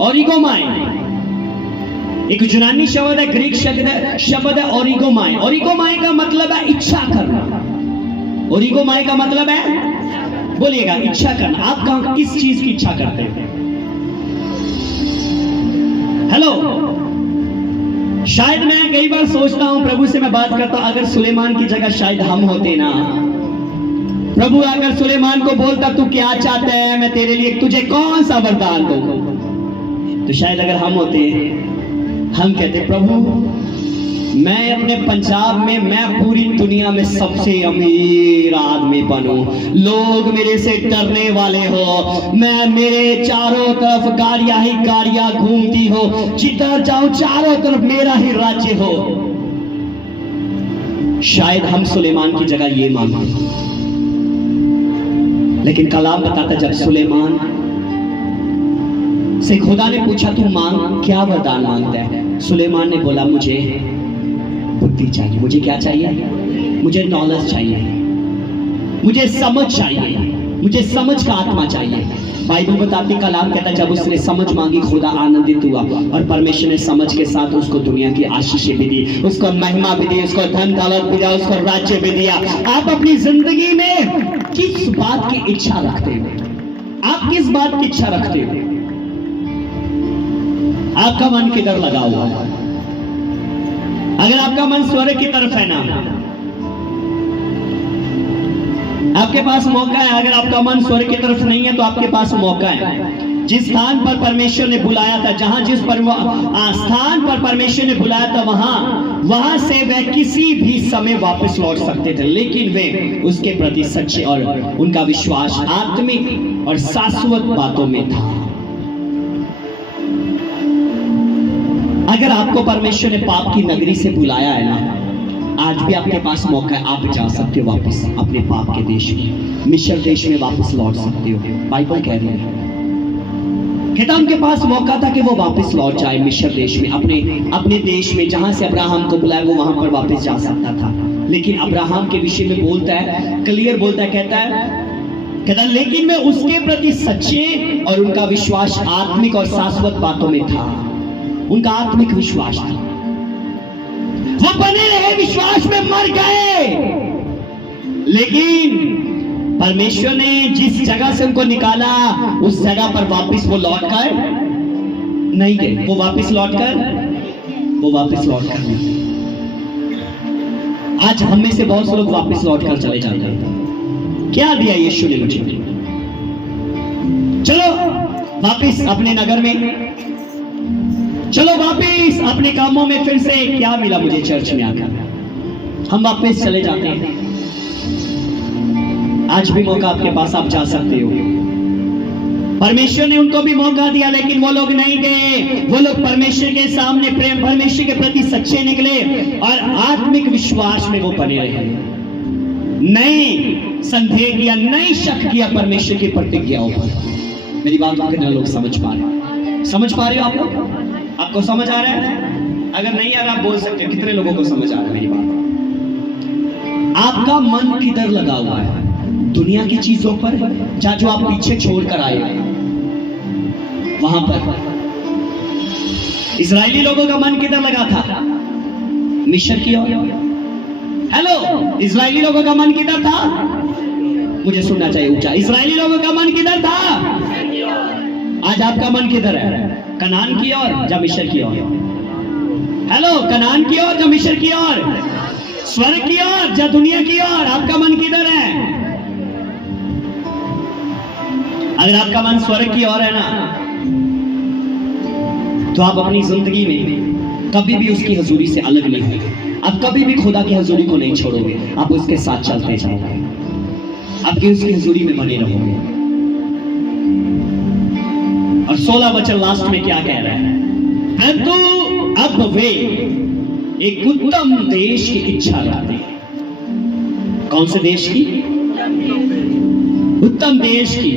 ओरिगोमाई एक यूनानी शब्द है, ग्रीक शब्द है ओरिगोमाई। ओरिगोमाई का मतलब है इच्छा करना। ओरिगोमाई का मतलब है, बोलिएगा, इच्छा करना। आप किस चीज की इच्छा करते हैं? हेलो, शायद मैं कई बार सोचता हूं, प्रभु से मैं बात करता हूं, अगर सुलेमान की जगह शायद हम होते ना, प्रभु अगर सुलेमान को बोलता तू क्या चाहता है, मैं तेरे लिए तुझे कौन सा वरदान दूं, तो शायद अगर हम होते, हम कहते प्रभु मैं अपने पंजाब में, मैं पूरी दुनिया में सबसे अमीर आदमी बनूं, लोग मेरे से डरने वाले हो, मैं मेरे चारों तरफ गाड़ियां ही गाड़ियां घूमती हो, जिधर जाऊं चारों तरफ मेरा ही राज्य हो। शायद हम सुलेमान की जगह ये मांगते, लेकिन कलाम बताता जब सुलेमान से खुदा ने पूछा तू मांग, क्या वरदान मांगता है? सुलेमान ने बोला मुझे बुद्धि चाहिए। मुझे क्या चाहिए? मुझे नॉलेज चाहिए, मुझे समझ चाहिए, मुझे समझ का आत्मा चाहिए। बाइबल बताती, कलाम कहता जब उसने समझ मांगी खुदा आनंदित हुआ, और परमेश्वर ने समझ के साथ उसको दुनिया की आशीषें भी दी, उसको महिमा भी दी, उसको धन दौलत भी दिया, उसको राज्य भी दिया। आप अपनी जिंदगी में किस बात की इच्छा रखते हो? आप किस बात की इच्छा रखते हो? आपका मन किधर लगा हुआ है? अगर आपका मन स्वर्ग की तरफ है ना, आपके पास मौका है। अगर आपका मन स्वर्ग की तरफ नहीं है तो आपके पास मौका है। जिस स्थान पर परमेश्वर ने बुलाया था, जिस स्थान पर परमेश्वर ने बुलाया था, वहां से वे किसी भी समय वापस लौट सकते थे, लेकिन वे उसके प्रति सच्चे और उनका विश्वास आत्मिक और शाश्वत बातों में था। अगर आपको परमेश्वर ने पाप की नगरी से बुलाया है ना, आज भी आपके पास मौका है, आप जा सकते हो वापस अपने बाप के देश में, मिस्र देश में वापस लौट सकते हो। बाइबल कह रही है, कहता उनके पास मौका था कि वो वापस लौट जाए मिस्र देश में, अपने देश में जहां से अब्राहम को बुलाया वो वहां पर वापस जा सकता था। लेकिन अब्राहम के विषय में बोलता है, क्लियर बोलता है, कहता लेकिन मैं उसके प्रति सच्चे और उनका विश्वास आत्मिक और शाश्वत बातों में था। उनका आत्मिक विश्वास था, वो बने रहे विश्वास में, मर गए, लेकिन परमेश्वर ने जिस जगह से उनको निकाला उस जगह पर वापस वो लौट कर नहीं गए। वो वापस लौट कर नहीं। आज हम में से बहुत से लोग वापस लौट कर चले जाते हैं। क्या दिया यीशु ने मुझे? चलो वापस अपने नगर में, चलो वापस अपने कामों में, फिर से क्या मिला मुझे चर्च में आकर? हम वापस चले जाते हैं। आज भी मौका आपके पास, आप जा सकते हो। परमेश्वर ने उनको भी मौका दिया, लेकिन वो लोग नहीं गए। वो लोग परमेश्वर के सामने प्रेम, परमेश्वर के प्रति सच्चे निकले और आत्मिक विश्वास में वो बने रहे। नहीं संदेह किया, नहीं शक किया परमेश्वर की प्रतिज्ञाओं पर। मेरी बात को कितने लोग समझ पा रहे हो? आप लोग, आपको समझ आ रहा है? अगर नहीं आ रहा आप बोल सकते हो। कितने लोगों को समझ आ रहा है मेरी बात? आपका मन किधर लगा हुआ है? दुनिया की चीजों पर, जो आप पीछे छोड़कर आए वहां पर। इस्राएली लोगों का मन किधर लगा था? मिस्र की ओर। हेलो, इस्राएली लोगों का मन किधर था? मुझे सुनना चाहिए ऊंचा। इस्राएली लोगों का मन किधर था? आज आपका मन किधर है? कनान की ओर या मिस्र की ओर? हेलो, कनान की ओर या मिस्र की ओर? स्वर्ग की ओर या दुनिया की ओर? आपका मन किधर है? अगर आपका मन स्वर्ग की ओर है ना, तो आप अपनी जिंदगी में कभी भी उसकी हजूरी से अलग नहीं होंगे। आप कभी भी खुदा की हजूरी को नहीं छोड़ोगे, आप उसके साथ चलते जाओगे, आपकी उसकी हजूरी में बने रहोगे। और 16 वचन लास्ट में क्या कह रहा है? परंतु अब वे एक उत्तम देश की इच्छा रखते हैं। कौन से देश की? उत्तम देश की।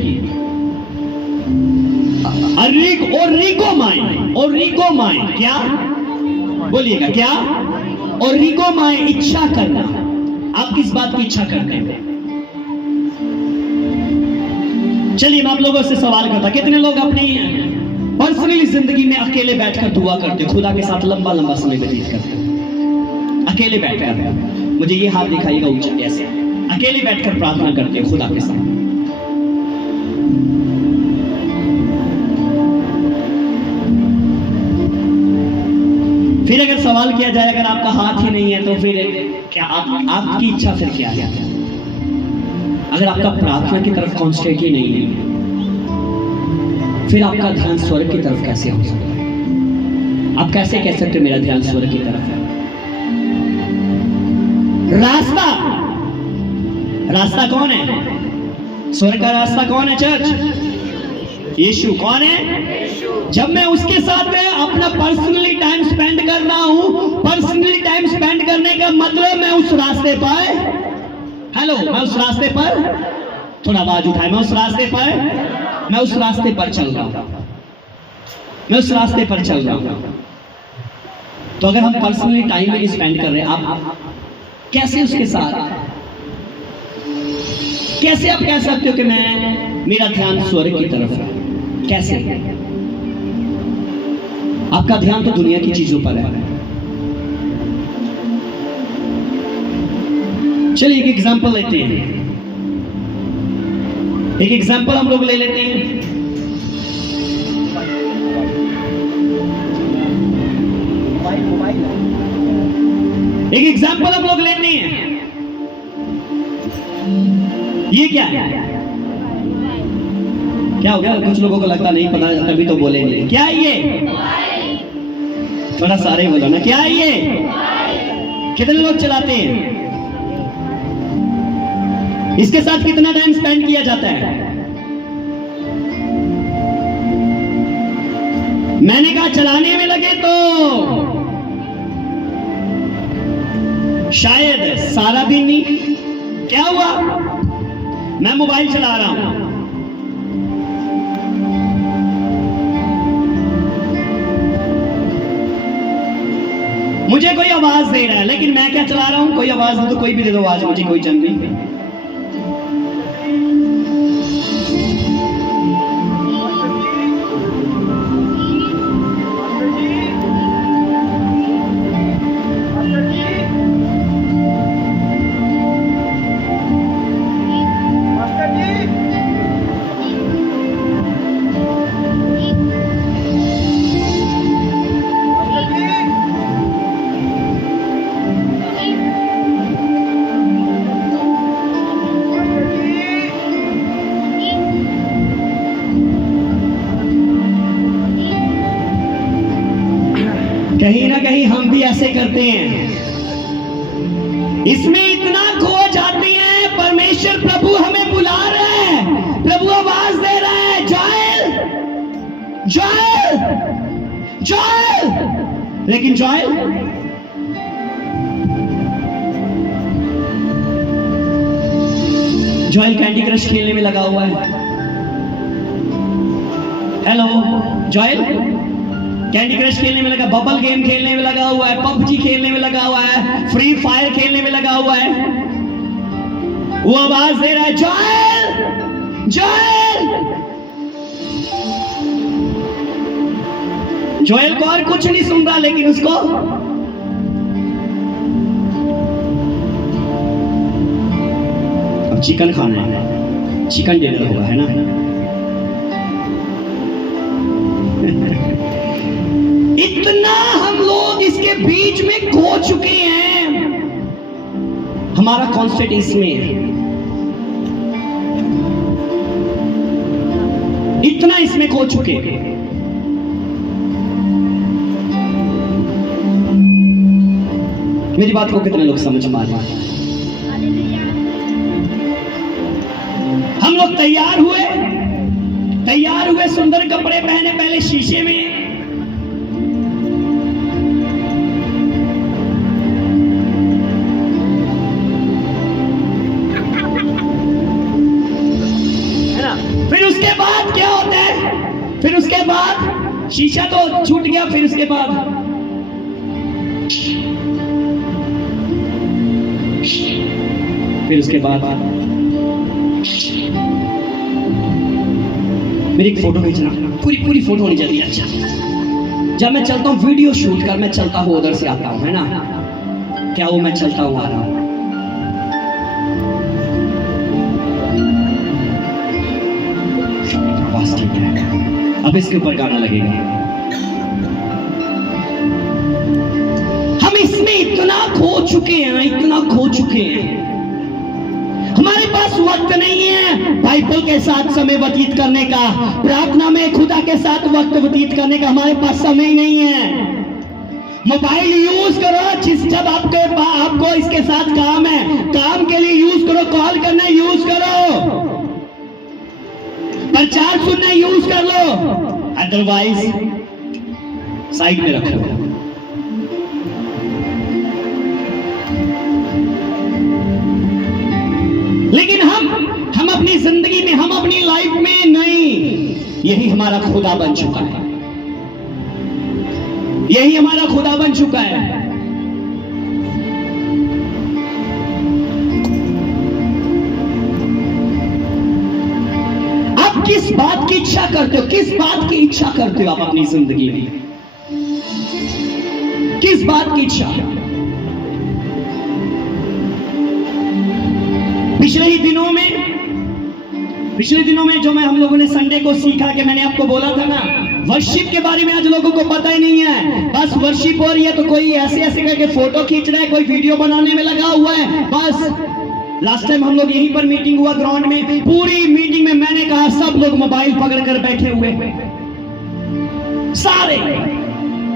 और रिगोमाई क्या बोलिएगा? क्या? और रिगोमाई इच्छा करना। आप किस बात की इच्छा करते हैं? चलिए मैं आप लोगों से सवाल करता, कितने लोग अपनी पर्सनली जिंदगी में अकेले बैठकर दुआ करते, खुदा के साथ लंबा लंबा समय व्यतीत करते? अकेले बैठकर, मुझे ये हाथ दिखाइएगा ऊंचा, ऐसे अकेले बैठकर प्रार्थना करते हो खुदा के साथ। फिर अगर सवाल किया जाए, अगर आपका हाथ ही नहीं है तो फिर क्या आपकी इच्छा फिर क्या है? अगर आपका प्रार्थना की तरफ कॉन्सेंट्रेट ही नहीं है, फिर आपका ध्यान स्वर्ग की तरफ कैसे हो सकता है? आप कैसे कह सकते मेरा ध्यान स्वर्ग की तरफ है? रास्ता कौन है? स्वर्ग का रास्ता कौन है चर्च? यीशु। कौन है? जब मैं उसके साथ में अपना पर्सनली टाइम स्पेंड कर रहा हूं, पर्सनली टाइम स्पेंड करने का मतलब मैं उस रास्ते पर, हेलो, मैं उस रास्ते पर, थोड़ा आवाज उठाए, मैं उस रास्ते पर चल रहा हूं, मैं उस रास्ते पर चल रहा हूं। तो अगर हम पर्सनली टाइम में स्पेंड कर रहे हैं, आप कैसे उसके साथ, कैसे आप कह सकते हो कि मेरा ध्यान स्वर्ग की तरफ है? कैसे? आपका ध्यान तो दुनिया की चीजों पर है। चलिए एक एग्जांपल लेते हैं, एक एग्जांपल हम लोग ले लेते हैं। एक एग्जांपल हम लोग लेते हैं। ये क्या है? क्या हो गया? कुछ लोगों को लगता नहीं पता, तभी तो बोलेंगे। क्या है ये? थोड़ा सारे ही बोलो ना, क्या है ये? कितने लोग चलाते हैं? इसके साथ कितना टाइम स्पेंड किया जाता है? मैंने कहा चलाने में लगे तो शायद सारा दिन नहीं। क्या हुआ? मैं मोबाइल चला रहा हूं, मुझे कोई आवाज दे रहा है, लेकिन मैं क्या चला रहा हूं? कोई आवाज दे तो कोई भी दे दो आवाज, मुझे कोई जंग नहीं। कहीं ना कहीं हम भी ऐसे करते हैं, इसमें इतना खो जाते हैं। परमेश्वर प्रभु हमें बुला रहा है, प्रभु आवाज दे रहा है, जोएल जोएल जोएल, लेकिन जोएल जोएल कैंडी क्रश खेलने में लगा हुआ है। हेलो जोएल कैंडी क्रश खेलने में लगा, बबल गेम खेलने में लगा हुआ है, पबजी खेलने में लगा हुआ है, फ्री फायर खेलने में लगा हुआ है। वो आवाज दे रहा है, जोएल जोएल। जोएल को और कुछ नहीं सुन रहा, लेकिन उसको अब चिकन खाना है, चिकन डिनर होगा, है ना। इतना हम लोग इसके बीच में खो चुके हैं, हमारा कॉन्सेप्ट इसमें है, इतना इसमें खो चुके हैं। मेरी बात को कितने लोग समझ पा रहे हैं? हम लोग तैयार हुए, सुंदर कपड़े पहने, पहले शीशे में फिर उसके बाद शीशा तो छूट गया, फिर उसके बाद मेरी एक फोटो खींचना, पूरी फोटो होनी चाहिए। अच्छा, जब मैं चलता हूँ वीडियो शूट कर, मैं चलता हूँ उधर से आता हूँ, है ना। क्या वो मैं चलता हूँ आ रहा हूँ, ठीक है। अब इसके ऊपर गाना लगेगा। हम इसमें इतना खो चुके हैं, हमारे पास वक्त नहीं है बाइबल के साथ समय व्यतीत करने का, प्रार्थना में खुदा के साथ वक्त व्यतीत करने का हमारे पास समय नहीं है। मोबाइल यूज करो, जब आपको इसके साथ काम है, काम के लिए यूज करो, कॉल करना यूज करो, प्रचार सुनना यूज कर लो, अदरवाइज साइड में रख लो। लेकिन हम अपनी जिंदगी में, हम अपनी लाइफ में नहीं, यही हमारा खुदा बन चुका है, यही हमारा खुदा बन चुका है। किस बात की इच्छा करते हो, किस बात की इच्छा करते हो आप अपनी जिंदगी में, किस बात की इच्छा? पिछले दिनों में जो हम लोगों ने संडे को सीखा, कि मैंने आपको बोला था ना, वर्शिप के बारे में आज लोगों को पता ही नहीं है। बस वर्शिप हो रही है तो कोई ऐसे करके फोटो खींच रहा है, कोई वीडियो बनाने में लगा हुआ है, बस। लास्ट टाइम हम लोग यहीं पर मीटिंग हुआ ग्राउंड में, पूरी मीटिंग में मैंने कहा सब लोग मोबाइल पकड़कर बैठे हुए सारे।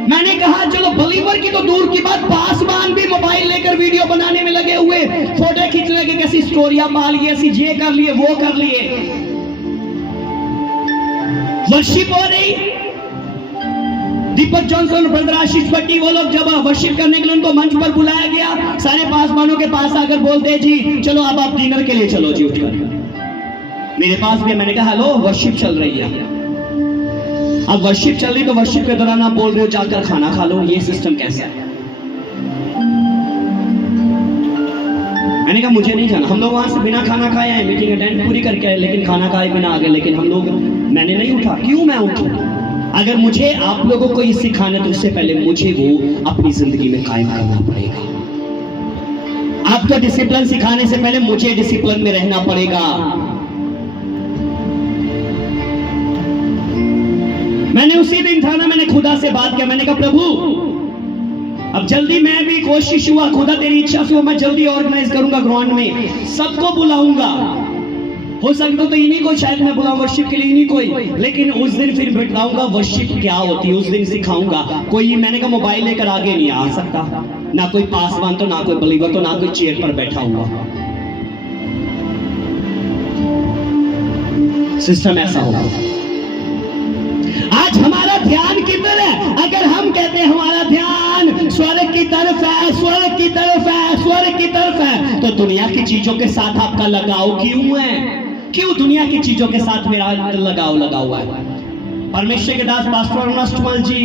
मैंने कहा चलो बलीवर की तो दूर की बात, पासवान भी मोबाइल लेकर वीडियो बनाने में लगे हुए, फोटो खींचने की, कैसी स्टोरियां मार लिए, ऐसी ये कर लिए, वो कर लिए। वर्शिप हो रही, दीपक जॉनसन, ब्रदर आशीष भट्टी, वो लोग जब वर्शिप करने के लिए उनको मंच पर बुलाया गया, सारे पासवानों के पास आकर बोलते जी चलो अब आप डिनर के लिए चलो जी उठकर। मेरे पास भी, मैंने कहा हेलो वर्शिप चल रही है, अब वर्शिप चल रही तो वर्शिप के दौरान आप बोल रहे हो जाकर खाना खा लो, ये सिस्टम कैसा है? मैंने कहा मुझे नहीं जाना। हम लोग वहां से बिना खाना खाए आए, मीटिंग अटेंड पूरी करके आए, लेकिन खाना खाए बिना आ गए। लेकिन हम लोग, मैंने नहीं उठा। क्यों मैं उठूं? अगर मुझे आप लोगों को ये सिखाना है तो उससे पहले मुझे वो अपनी जिंदगी में कायम करना पड़ेगा। आपको डिसिप्लिन सिखाने से पहले मुझे डिसिप्लिन में रहना पड़ेगा। मैंने उसी दिन था ना, मैंने खुदा से बात किया, मैंने कहा प्रभु अब जल्दी, मैं भी कोशिश हुआ, खुदा तेरी इच्छा से मैं जल्दी ऑर्गेनाइज करूंगा ग्राउंड में, सबको बुलाऊंगा, हो सकता तो इन्हीं को शायद मैं बुलाऊं वर्शिप के लिए, इन्हीं कोई, लेकिन उस दिन फिर बताऊंगा वर्शिप क्या होती है, उस दिन सिखाऊंगा। कोई, मैंने कहा मोबाइल लेकर आगे नहीं आ सकता, ना कोई पासवान तो ना कोई बलीवर तो ना कोई चेयर पर बैठा हुआ। सिस्टम ऐसा होगा। आज हमारा ध्यान किधर है? अगर हम कहते हैं हमारा ध्यान स्वर्ग की तरफ है, स्वर्ग की तरफ है, स्वर्ग की तरफ है, तो दुनिया की चीजों के साथ आपका लगाव क्यों है? क्यों दुनिया की चीजों के साथ मेरा लगाव लगा हुआ है? परमेश्वर के दास पास्टर नष्टमल जी,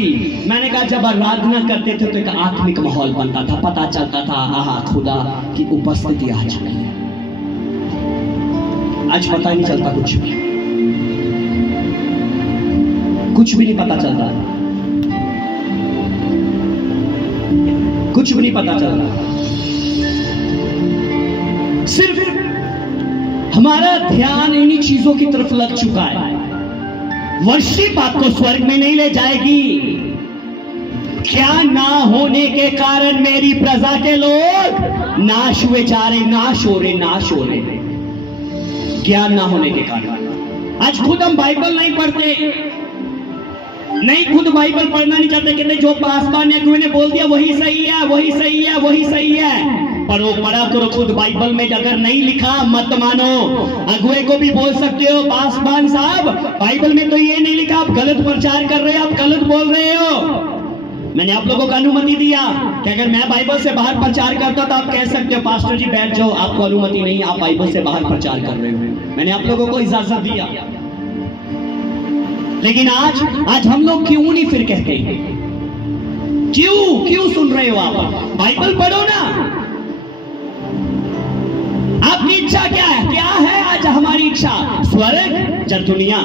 मैंने कहा जब आराधना करते थे तो एक आत्मिक माहौल बनता था, पता चलता था आहा खुदा की उपस्थिति आ चुकी है। आज पता नहीं चलता, कुछ भी नहीं पता चलता, कुछ भी नहीं पता चलता। सिर्फ हमारा ध्यान इन्हीं चीजों की तरफ लग चुका है। वर्शिप आपको स्वर्ग में नहीं ले जाएगी। क्या ना होने के कारण मेरी प्रजा के लोग नाश हुए जा रहे, नाश हो रहे, नाश हो रहे, ज्ञान ना होने के कारण। आज खुद हम बाइबल नहीं पढ़ते, नहीं खुद बाइबल पढ़ना नहीं चाहते, कहते जो पासवान ने अगुए ने बोल दिया वही सही है, वही सही है, वही सही है। पर वो पढ़ा करो खुद बाइबल में, अगर नहीं लिखा मत मानो। अगुए को भी बोल सकते हो पासवान साहब बाइबल में तो ये नहीं लिखा, आप गलत प्रचार कर रहे हो, आप गलत बोल रहे हो। मैंने आप लोगों को अनुमति दिया कि अगर मैं बाइबल से बाहर प्रचार करता तो आप कह सकते हो पास्टर जी बैठ जाओ, आपको अनुमति नहीं, आप बाइबल से बाहर प्रचार कर रहे हो। मैंने आप लोगों को इजाजत दिया। लेकिन आज हम लोग क्यों नहीं फिर कहते? क्यों सुन रहे हो आप? बाइबल पढ़ो ना। आपकी इच्छा क्या है? क्या है आज हमारी इच्छा? स्वर्ग या दुनिया?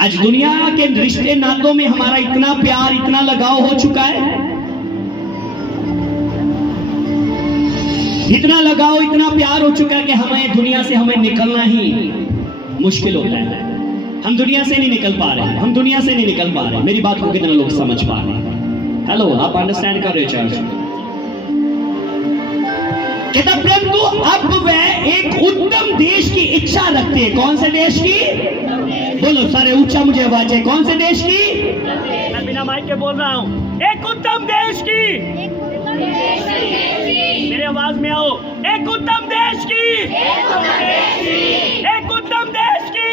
आज दुनिया के रिश्ते नातों में हमारा इतना प्यार, इतना लगाव हो चुका है, इतना लगाव, इतना प्यार हो चुका है कि हमें दुनिया से हमें निकलना ही मुश्किल होता है। हम दुनिया से नहीं निकल पा रहे, हम दुनिया से नहीं निकल पा रहे। मेरी बात को कितने लोग समझ पा रहे हैं? हेलो, आप अंडरस्टैंड कर रहे हो चर्च? कहता परंतु अब वह एक उत्तम देश की इच्छा रखते हैं। कौन से देश की? बोलो सारे ऊंचा, मुझे आवाज है। कौन से देश की? मैं बिना माइक के बोल रहा हूँ। एक उत्तम देश की। मेरे आवाज में आओ। एक उत्तम देश की, एक उत्तम देश की,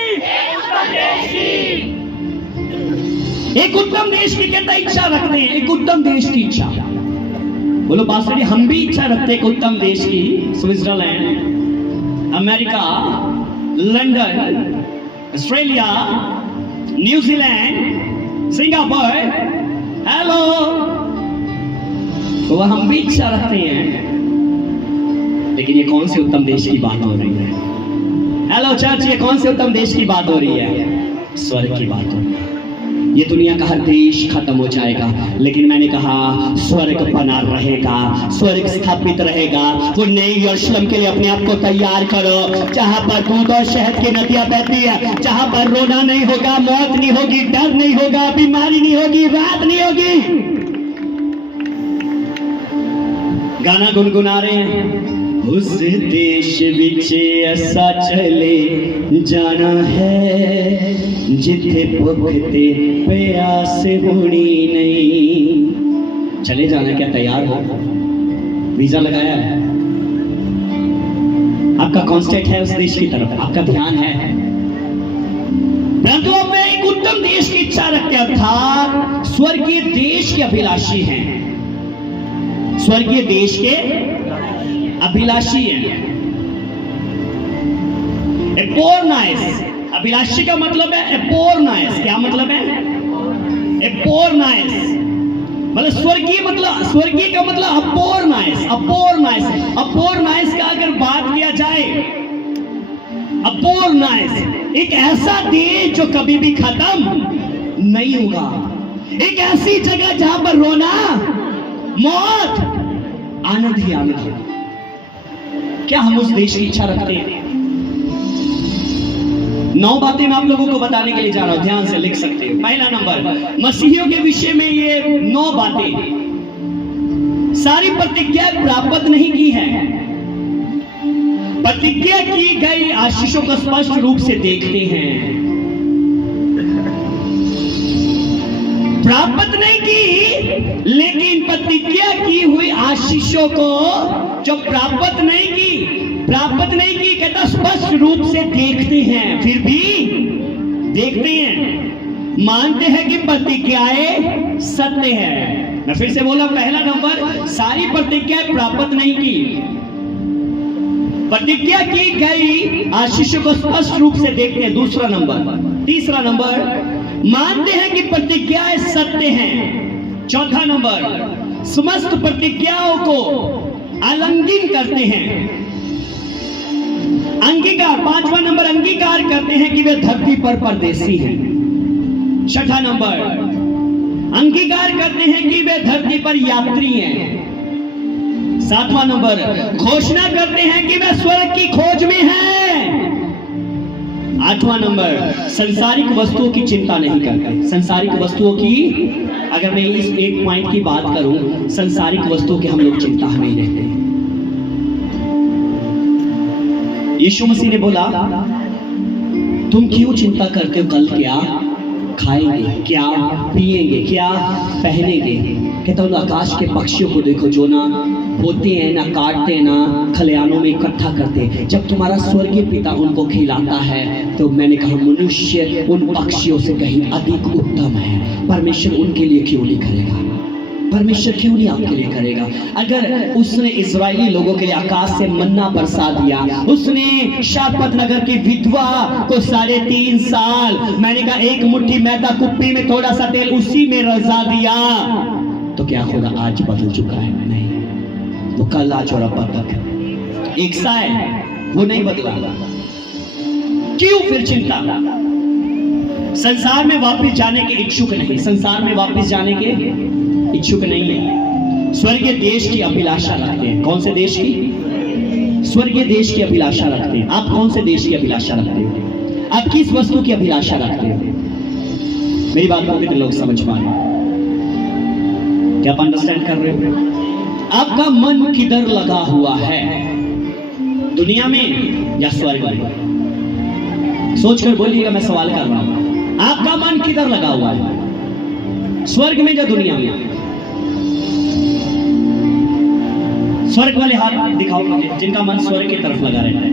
एक उत्तम देश की कहता इच्छा रखते हैं, एक उत्तम देश की इच्छा। बोलो पास्टर जी हम भी इच्छा रखते हैं एक उत्तम देश की। Switzerland, America, London, Australia, New Zealand, Singapore, hello, तो हम भी इच्छा रखते हैं। लेकिन ये कौन से उत्तम देश की बात हो रही है? हेलो चर्च, ये कौन से उत्तम देश की बात हो रही है? स्वर्ग की बात हो रही है। ये दुनिया का हर देश खत्म हो जाएगा, लेकिन मैंने कहा स्वर्ग बना रहेगा, स्वर्ग स्थापित रहेगा। वो नई यरूशलेम के लिए अपने आप को तैयार करो, जहां पर दूध और शहद की नदियां बहती है, जहां पर रोना नहीं होगा, मौत नहीं होगी, डर नहीं होगा, बीमारी नहीं होगी, रात नहीं होगी। गाना गुनगुना रहे हैं, उस देश विच ऐसा चले जाना है जिथे भुख ते प्यास होनी नहीं। चले जाना क्या? तैयार हो? वीजा लगाया है? आपका कॉन्स्टेंट है उस देश की तरफ, आपका ध्यान है। परंतु अब मैं एक उत्तम उत्तम देश की इच्छा रखते हैं, अर्थात स्वर्गीय देश के अभिलाषी हैं, स्वर्गीय देश के अभिलाषी हैं। एपोरनाइस, अभिलाषी का मतलब है एपोरनाइस। क्या मतलब है? एपोरनाइस मतलब स्वर्गीय, मतलब स्वर्गीय का मतलब अपोरनाइस। अपोरनाइस, अपोरनाइस का अगर बात किया जाए, अपोरनाइस एक ऐसा देश जो कभी भी खत्म नहीं होगा, एक ऐसी जगह जहां पर रोना, मौत, आनंद ही आनंद है। क्या हम उस देश की इच्छा रखते हैं? 9 बातें मैं आप लोगों को बताने के लिए जा रहा हूं, ध्यान से लिख सकते हैं। पहला नंबर, मसीहियों के विषय में ये 9 बातें, सारी प्रतिज्ञा प्राप्त नहीं की है। प्रतिज्ञा की गई आशीषों को स्पष्ट रूप से देखते हैं, प्राप्त नहीं की, लेकिन प्रतिज्ञा की हुई आशीषों को जो प्राप्त नहीं की कहता स्पष्ट रूप से देखते हैं, फिर भी देखते हैं, मानते हैं कि प्रतिज्ञाएं सत्य है। मैं फिर से बोला, पहला नंबर, सारी प्रतिज्ञाएं प्राप्त नहीं की, प्रतिज्ञा की गई आशीषों को स्पष्ट रूप से देखते हैं। दूसरा नंबर, तीसरा नंबर, मानते हैं कि प्रतिज्ञाएं सत्य हैं। चौथा नंबर, समस्त प्रतिज्ञाओं को उल्लंघन करते हैं। अंगीकार, 5वां नंबर, अंगीकार करते हैं कि वे धरती पर परदेसी हैं। छठा नंबर, अंगीकार करते हैं कि वे धरती पर यात्री हैं। 7वां नंबर, घोषणा करते हैं कि वे स्वर्ग की खोज में हैं। 8वां नंबर, संसारिक वस्तुओं की चिंता नहीं करते। संसारिक वस्तुओं की, अगर मैं इस एक पॉइंट की बात करूं, संसारिक वस्तुओं की हम लोग चिंता में रहते हैं। यीशु मसीह ने बोला, तुम क्यों चिंता करते हो, कल क्या खाएंगे, क्या पिएंगे, क्या पहनेंगे? कहता हूँ आकाश के पक्षियों को देखो, जो ना बोते हैं, ना काटते हैं, ना खलिहानों में इकट्ठा करते हैं, जब तुम्हारा स्वर्गीय पिता उनको खिलाता है। तो मैंने कहा, मनुष्य उन पक्षियों से कहीं अधिक उत्तम है। परमेश्वर उनके लिए क्यों नहीं करेगा? परमेश्वर क्यों नहीं आपके लिए करेगा? अगर उसने इजरायली लोगों के लिए आकाश से मन्ना बरसा दिया, उसने शापत नगर की विधवा को 3.5 साल, मैंने कहा 1 मुट्ठी मैदा कुप्पी में थोड़ा सा तेल उसी में रजा दिया, तो क्या खुदा आज बदल चुका है? नहीं, वो कल, आज और अब तक एक सा है, वो नहीं बदला। क्यों फिर चिंता? संसार में वापस जाने के इच्छुक नहीं, संसार में वापस जाने के इच्छुक नहीं है। स्वर्गीय देश की अभिलाषा रखते हैं। कौन से देश की? स्वर्गीय देश की अभिलाषा रखते हैं। आप कौन से देश की अभिलाषा रखते हो? आप किस वस्तु की अभिलाषा रखते हो? मेरी बात को कितने लोग समझ पा रहे हैं? क्या आप अंडरस्टैंड कर रहे हो? आपका मन किधर लगा हुआ है, दुनिया में या स्वर्ग में? सोचकर बोलिएगा, मैं सवाल कर रहा हूं। आपका मन किधर लगा हुआ है, स्वर्ग में या दुनिया में? स्वर्ग वाले हाथ दिखाओ मुझे, जिनका मन स्वर्ग की तरफ लगा रहता है।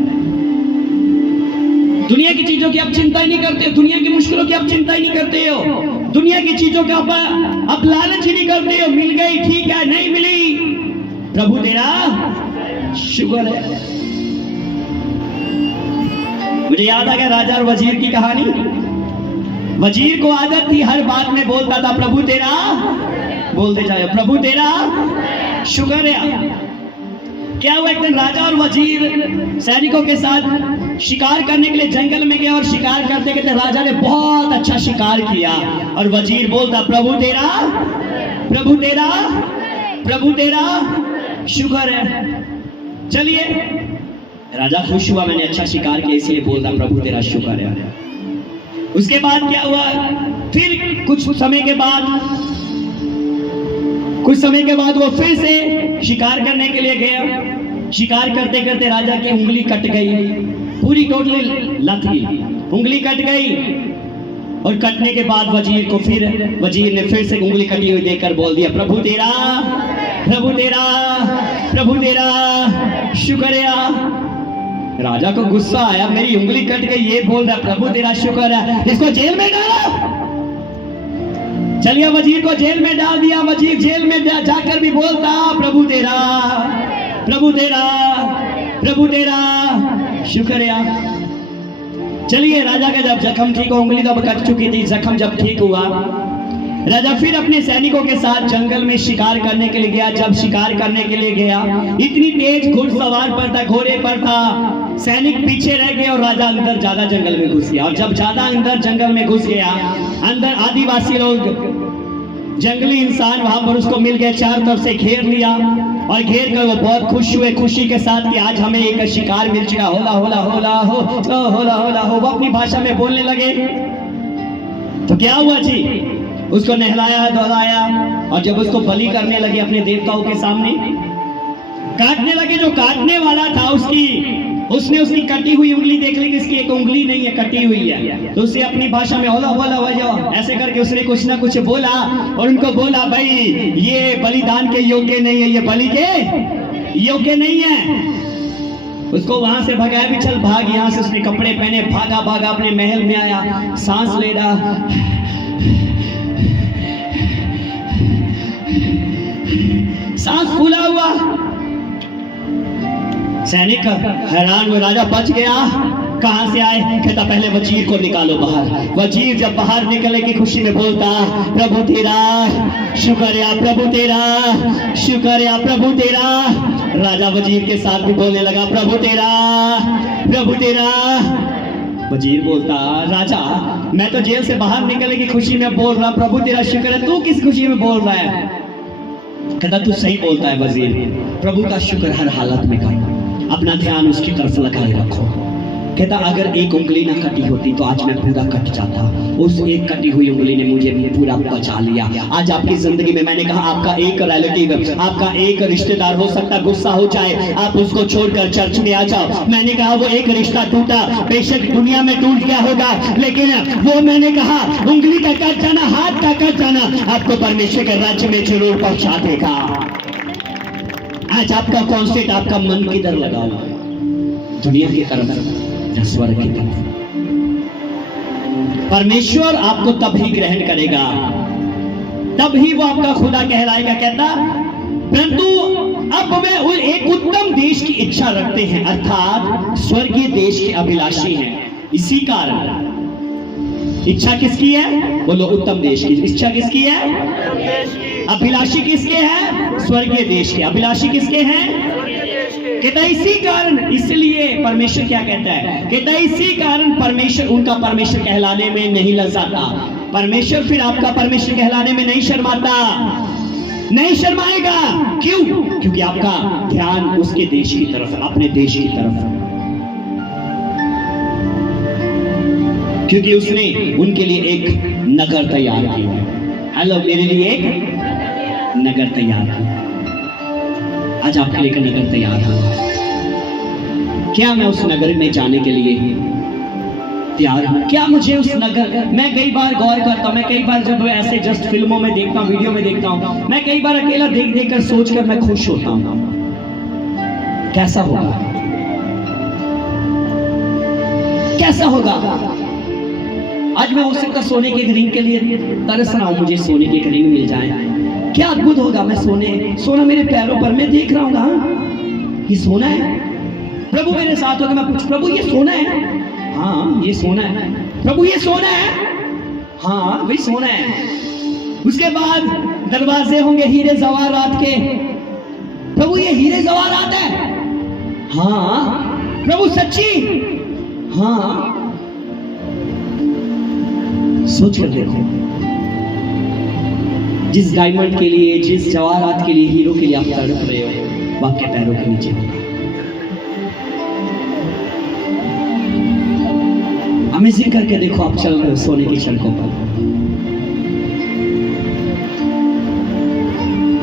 दुनिया की चीजों की आप चिंता ही नहीं करते हो, दुनिया की मुश्किलों की आप चिंता ही नहीं करते हो, दुनिया की चीजों का आप लालच ही नहीं करते हो। मिल गई ठीक है, नहीं मिली प्रभु तेरा शुक्र है। मुझे याद आ गया राजा और वजीर की कहानी। वजीर को आदत थी, हर बात में बोलता था, प्रभु तेरा, बोलते जाए, प्रभु तेरा शुक्र है। क्या हुआ, एक दिन राजा और वजीर सैनिकों के साथ शिकार करने के लिए जंगल में गए, और शिकार करते करते राजा ने बहुत अच्छा शिकार किया, और वजीर बोलता, प्रभु तेरा, प्रभु तेरा, प्रभु तेरा शुक्र है। चलिए, राजा खुश हुआ, मैंने अच्छा शिकार किया इसलिए बोलता प्रभु तेरा शुक्र है। उसके बाद क्या हुआ, फिर कुछ समय के बाद वो फिर से शिकार करने के लिए गया। शिकार करते करते राजा की उंगली कट गई, पूरी टोटली लत गई, उंगली कट गई। और कटने के बाद वजीर ने फिर से उंगली कटी हुई देखकर बोल दिया, प्रभु तेरा, प्रभु तेरा, प्रभु तेरा शुक्रिया। राजा को गुस्सा आया, मेरी उंगली कट गई, ये बोल रहा प्रभु तेरा शुक्र है, इसको जेल में डालो। चलिए वजीर को जेल में डाल दिया। वजीर जेल में जाकर भी बोलता प्रभु तेरा, प्रभु तेरा, प्रभु तेरा शुक्रिया। चलिए राजा का जब जख्म ठीक हो, उंगली तब कट चुकी थी, जख्म जब ठीक हुआ, राजा फिर अपने सैनिकों के साथ जंगल में शिकार करने के लिए गया। जब शिकार करने के लिए गया, इतनी तेज घुड़सवार पर था, घोड़े पर था, सैनिक पीछे रह गए और राजा अंदर ज्यादा जंगल में घुस गया। और जब ज्यादा अंदर जंगल में घुस गया, अंदर आदिवासी लोग, जंगली इंसान वहां पर उसको मिल गए, चारों तरफ से घेर लिया और घेर कर वो बहुत खुश हुए, खुशी के साथ कि आज हमें एक शिकार मिल चुका। होला होला होला हो, होला होला हो, वो अपनी भाषा में बोलने लगे। तो क्या हुआ जी, उसको नहलाया धुलाया और जब उसको बलि करने लगे अपने देवताओं के सामने, काटने लगे। जो काटने वाला था उसने उसकी कटी हुई उंगली देख ली कि इसकी एक उंगली नहीं है, कटी हुई है। तो उसे अपनी भाषा में होला होला हो ऐसे करके उसने कुछ ना कुछ बोला और उनको बोला भाई ये बलिदान के योग्य नहीं है, ये बलि के योग्य नहीं है। उसको वहां से भगाया भी, चल भाग यहाँ से। उसने कपड़े पहने, भागा भागा अपने महल में आया, सांस ले रहा, सांस फूला हुआ। सैनिक हैरान हुए, राजा बच गया, कहां से आए? कहता पहले वजीर को निकालो बाहर। वजीर जब बाहर निकले की खुशी में बोलता प्रभु तेरा शुक्रिया, प्रभु तेरा शुक्रिया, प्रभु तेरा। राजा वजीर के साथ भी बोलने लगा प्रभु तेरा, प्रभु तेरा। वजीर बोलता राजा मैं तो जेल से बाहर निकलने की खुशी में बोल रहा प्रभु तेरा शुक्र है, तू किस खुशी में बोल रहा है? कहता तू सही बोलता है वजीर, प्रभु का शुक्र हर हालत में कर, अपना ध्यान उसकी तरफ लगाए रखो। कहता अगर एक उंगली ना कटी होती तो आज मैं पूरा कट जाता, उस एक कटी हुई उंगली ने मुझे पूरा बचा लिया। आज आपकी जिंदगी में मैंने कहा आपका एक रिलेटिव, आपका एक रिश्तेदार हो सकता गुस्सा हो जाए, आप उसको छोड़कर चर्च में आ जाओ। मैंने कहा वो एक रिश्ता टूटा, बेशक दुनिया में टूट गया होगा, लेकिन वो मैंने कहा उंगली का कट जाना, हाथ का कट जाना आपको परमेश्वर के राज्य में जरूर पहुंचा देगा। आज आपका कॉन्सेप्ट, आपका मन किधर लगा हुआ है? दुनिया की तरफ, स्वर्ग की तरफ। परमेश्वर आपको तब ही ग्रहण करेगा, तब ही वो आपका खुदा कहलाएगा। कहता परंतु अब वे एक उत्तम देश की इच्छा रखते हैं, अर्थात स्वर्गीय देश के अभिलाषी हैं। इसी कारण इच्छा किसकी है? बोलो उत्तम देश की। इच्छा किसकी है? अभिलाषी किसके हैं? स्वर्गीय देश के। अभिलाषी किसके हैं? कहता इसी कारण, इसलिए परमेश्वर क्या कहता है? कहता इसी कारण परमेश्वर उनका परमेश्वर कहलाने में नहीं लजाता। परमेश्वर फिर आपका permission कहलाने में नहीं शर्माता, नहीं शर्माएगा। क्यों? क्योंकि आपका ध्यान उसके देश की तरफ, अपने देश की तरफ, क्योंकि उसने उनके लिए एक नगर तैयार किया। हेलो, मेरे लिए एक नगर तैयार किया। आज आपके लिए एक नगर तैयार हुआ। क्या मैं उस नगर में जाने के लिए तैयार हूं? क्या मुझे उस नगर, मैं कई बार गौर करता हूं, मैं कई बार जब ऐसे जस्ट फिल्मों में देखता हूं, वीडियो में देखता हूं, मैं कई बार अकेला देख देख कर सोच कर मैं खुश होता हूं। कैसा होगा, कैसा होगा? आज मैं हो सकता सोने के रिंग के लिए तरस रहा हूं, मुझे सोने के रिंग मिल जाए, क्या अद्भुत होगा। मैं सोना मेरे पैरों पर, मैं देख रहा हूँ ये सोना है। प्रभु मेरे साथ होगा, मैं पूछ प्रभु ये सोना है? हाँ ये सोना है। प्रभु ये सोना है? हाँ वही सोना है। उसके बाद दरवाजे होंगे हीरे जवाहरात के। प्रभु ये हीरे जवाहरात है? हाँ। प्रभु सच्ची? हाँ। सोच कर देखो, जिस डायमंड के लिए, जिस जवाहरात के लिए, हीरो के लिए आप तड़प रहे हो, वो आपके पैरों के नीचे होगा। अमेजिंग करके देखो, आप चल रहे हो सोने की सड़कों पर।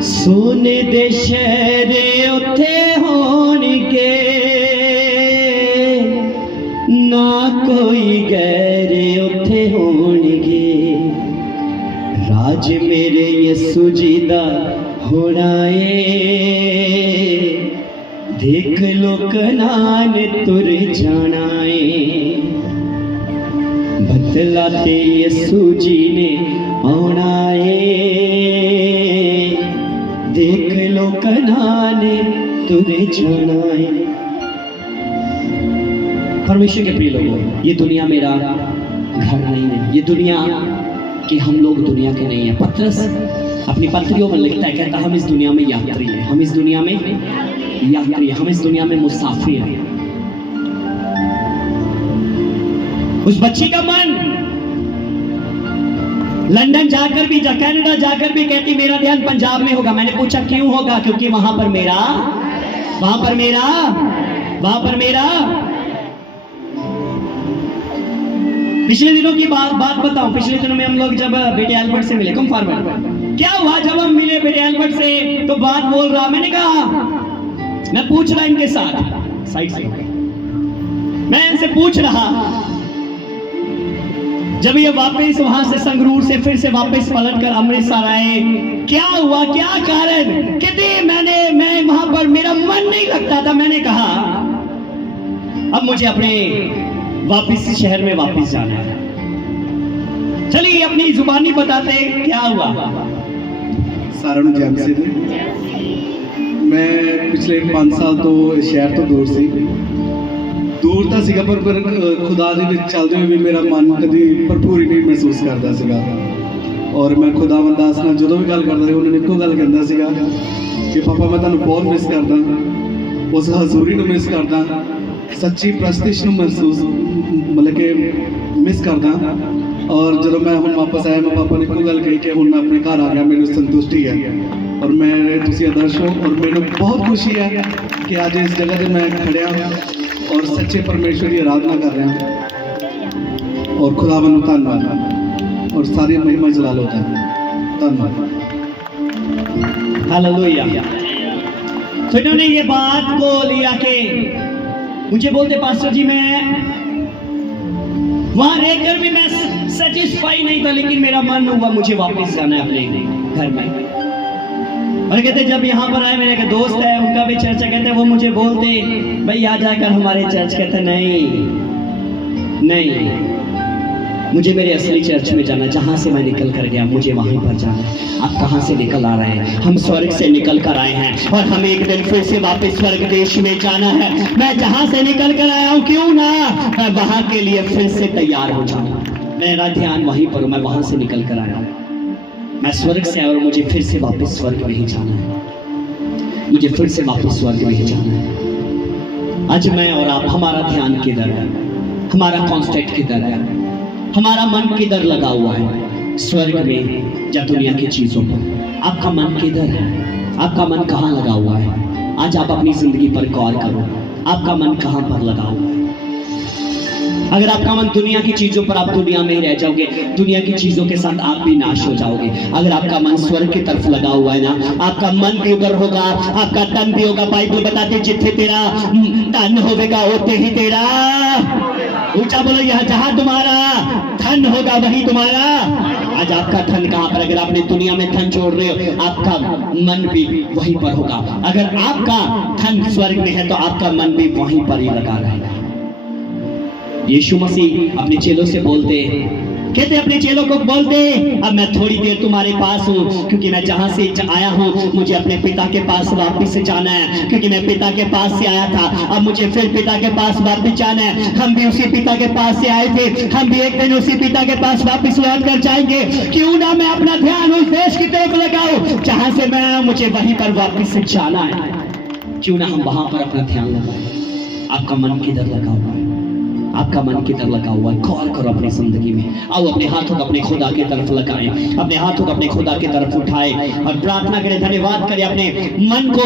सोने दे शहरे उथे होणगे, ना कोई गैरे उथे होणगे, राज मेरे यसू जी दा होना है, देख लो कनान तुर जाना है। बतलाते यसू जी ने आना देख लो कनाने तुझे जाना। परमेश्वर के प्रिय लोगों, ये दुनिया मेरा घर नहीं है, ये दुनिया कि हम लोग दुनिया के नहीं है। पत्रस अपनी पत्रियों में लिखता है, कहता हम इस दुनिया में यात्री हैं, हम इस दुनिया में यात्री हैं, हम इस दुनिया में मुसाफिर हैं। उस बच्ची का मन लंदन जाकर भी, कनाडा जाकर भी कहती मेरा ध्यान पंजाब में होगा। मैंने पूछा क्यों होगा? क्योंकि वहां पर मेरा पिछले दिनों की बात बताऊं। पिछले दिनों में हम लोग जब बेटे एल्बर्ट से मिले, कम फॉरवर्ड, क्या हुआ जब हम मिले बेटे एल्बर्ट से तो बात बोल रहा, मैंने कहा, मैं पूछ रहा इनके साथ साइड से, मैं इनसे पूछ रहा जब ये वापस वहां से संगरूर से फिर से वापस पलटकर अमृतसर आए, क्या हुआ, क्या कारण? कहते मैं वहां पर मेरा मन नहीं लगता था। मैंने कहा अब मुझे अपने वापस शहर में वापस जाना है। चलिए अपनी जुबानी बताते क्या हुआ। सारण जैम से मैं पिछले 5 साल तो शहर तो दूर ਤਾਂ ਸੀਗਾ ਪਰ ਖੁਦਾ ਦੇ ਵਿੱਚ ਚੱਲਦੇ ਹੋਏ ਵੀ ਮੇਰਾ ਮਨ ਕਦੀ ਭਰਪੂਰੀ ਨਹੀਂ ਮਹਿਸੂਸ ਕਰਦਾ ਸੀਗਾ। ਔਰ ਮੈਂ ਖੁਦਾਵੰਦ ਦਾਸ ਨਾਲ ਜਦੋਂ ਵੀ ਗੱਲ ਕਰਦਾ ਰਿਹਾ ਉਹਨਾਂ ਨੇ ਇੱਕੋ ਗੱਲ ਕਹਿੰਦਾ ਸੀਗਾ ਕਿ ਪਾਪਾ ਮੈਂ ਤੁਹਾਨੂੰ ਬਹੁਤ ਮਿਸ ਕਰਦਾ, ਉਸ ਹਜ਼ੂਰੀ ਨੂੰ ਮਿਸ ਕਰਦਾ, ਸੱਚੀ ਪ੍ਰਸਤਿਸ਼ ਨੂੰ ਮਹਿਸੂਸ ਮਤਲਬ ਕਿ ਮਿਸ ਕਰਦਾ। ਔਰ ਜਦੋਂ ਮੈਂ ਹੁਣ ਵਾਪਸ ਆਇਆ ਮੈਂ ਪਾਪਾ ਨੇ ਇੱਕੋ ਗੱਲ ਕਹੀ ਕਿ ਹੁਣ ਮੈਂ ਆਪਣੇ ਘਰ ਆ ਗਿਆ, ਮੈਨੂੰ ਸੰਤੁਸ਼ਟੀ ਹੈ। ਔਰ ਮੈਂ ਤੁਸੀਂ ਆਦਰਸ਼ ਹੋ ਔਰ ਮੈਨੂੰ ਬਹੁਤ ਖੁਸ਼ੀ ਹੈ ਕਿ ਅੱਜ ਇਸ ਜਗ੍ਹਾ 'ਤੇ ਮੈਂ ਖੜਿਆ और सच्चे परमेश्वर की आराधना कर रहे हैं। और खुदावन को धन्यवाद और सारी महिमा जलाल होता है। धन्यवाद। हालेलुया। तो इन्होंने ये बात को लिया कि मुझे बोलते पास्टर जी मैं वहां रहकर भी मैं सेटिस्फाई नहीं था, लेकिन मेरा मन हुआ मुझे वापस जाना है अपने घर में। और कहते जब यहाँ पर आए, मेरे एक दोस्त है उनका भी चर्चा, कहते वो मुझे बोलते भाई आ जाकर हमारे चर्च। कहते नहीं मुझे मेरे असली चर्च में जाना, जहाँ से मैं निकल कर गया मुझे वहीं पर जाना है। आप कहाँ से निकल आ रहे हैं? हम स्वर्ग से निकल कर आए हैं और हमें एक दिन फिर से वापस स्वर्ग देश में जाना है। मैं जहाँ से निकल कर आया हूँ क्यों ना मैं वहाँ के लिए फिर से तैयार हो जाऊँ। मेरा ध्यान वहीं पर, मैं वहाँ से निकल कर आया हूँ, मैं स्वर्ग से आया और मुझे फिर से वापस स्वर्ग में ही जाना है, मुझे फिर से वापस स्वर्ग में ही जाना है। आज मैं और आप, हमारा ध्यान किधर है? हमारा कॉन्सेप्ट किधर है? हमारा मन किधर लगा हुआ है? स्वर्ग में या दुनिया की चीजों पर? आपका मन किधर है? आपका मन कहाँ लगा हुआ है? आज आप अपनी जिंदगी पर गौर करो, आपका मन कहाँ पर लगा हुआ है? अगर आपका मन दुनिया की चीजों पर, आप दुनिया में ही रह जाओगे, दुनिया की चीजों के साथ आप भी नाश हो जाओगे। अगर आपका मन स्वर्ग की तरफ लगा हुआ है ना, आपका मन भी उधर होगा, आपका तन भी होगा। बाइबल बताते जिथे तेरा तन होगा होते ही तेरा, ऊंचा बोलो, यह जहां तुम्हारा धन होगा वही तुम्हारा। आज आपका धन कहां पर? अगर आपने दुनिया में धन जोड़ रहे हो, आपका मन भी वहीं पर होगा। अगर आपका धन स्वर्ग में है तो आपका मन भी वहीं पर ही लगा रहेगा। यीशु मसीह अपने चेलों से बोलते, कहते अपने चेलों को बोलते अब मैं थोड़ी देर तुम्हारे पास हूँ, क्योंकि मैं जहाँ से आया हूँ मुझे अपने पिता के पास वापस जाना है। क्योंकि मैं पिता के पास से आया था, अब मुझे फिर पिता के पास वापस जाना है। हम भी उसी पिता के पास से आए थे, हम भी एक दिन उसी पिता के पास वापस लौट कर जाएंगे। क्यों ना मैं अपना ध्यान उस देश की तरफ लगाऊं जहाँ से मैं आया, मुझे वहीं पर वापस जाना है। क्यों ना हम वहां पर अपना ध्यान लगाएं। आपका मन किधर लगा हुआ है? आपका मन किधर लगा हुआ है? गौर करो अपनी जिंदगी में। आओ अपने हाथों को अपने खुदा की तरफ लगाएं, अपने हाथों को अपने खुदा की तरफ उठाएं और प्रार्थना करें, धन्यवाद करें, अपने मन को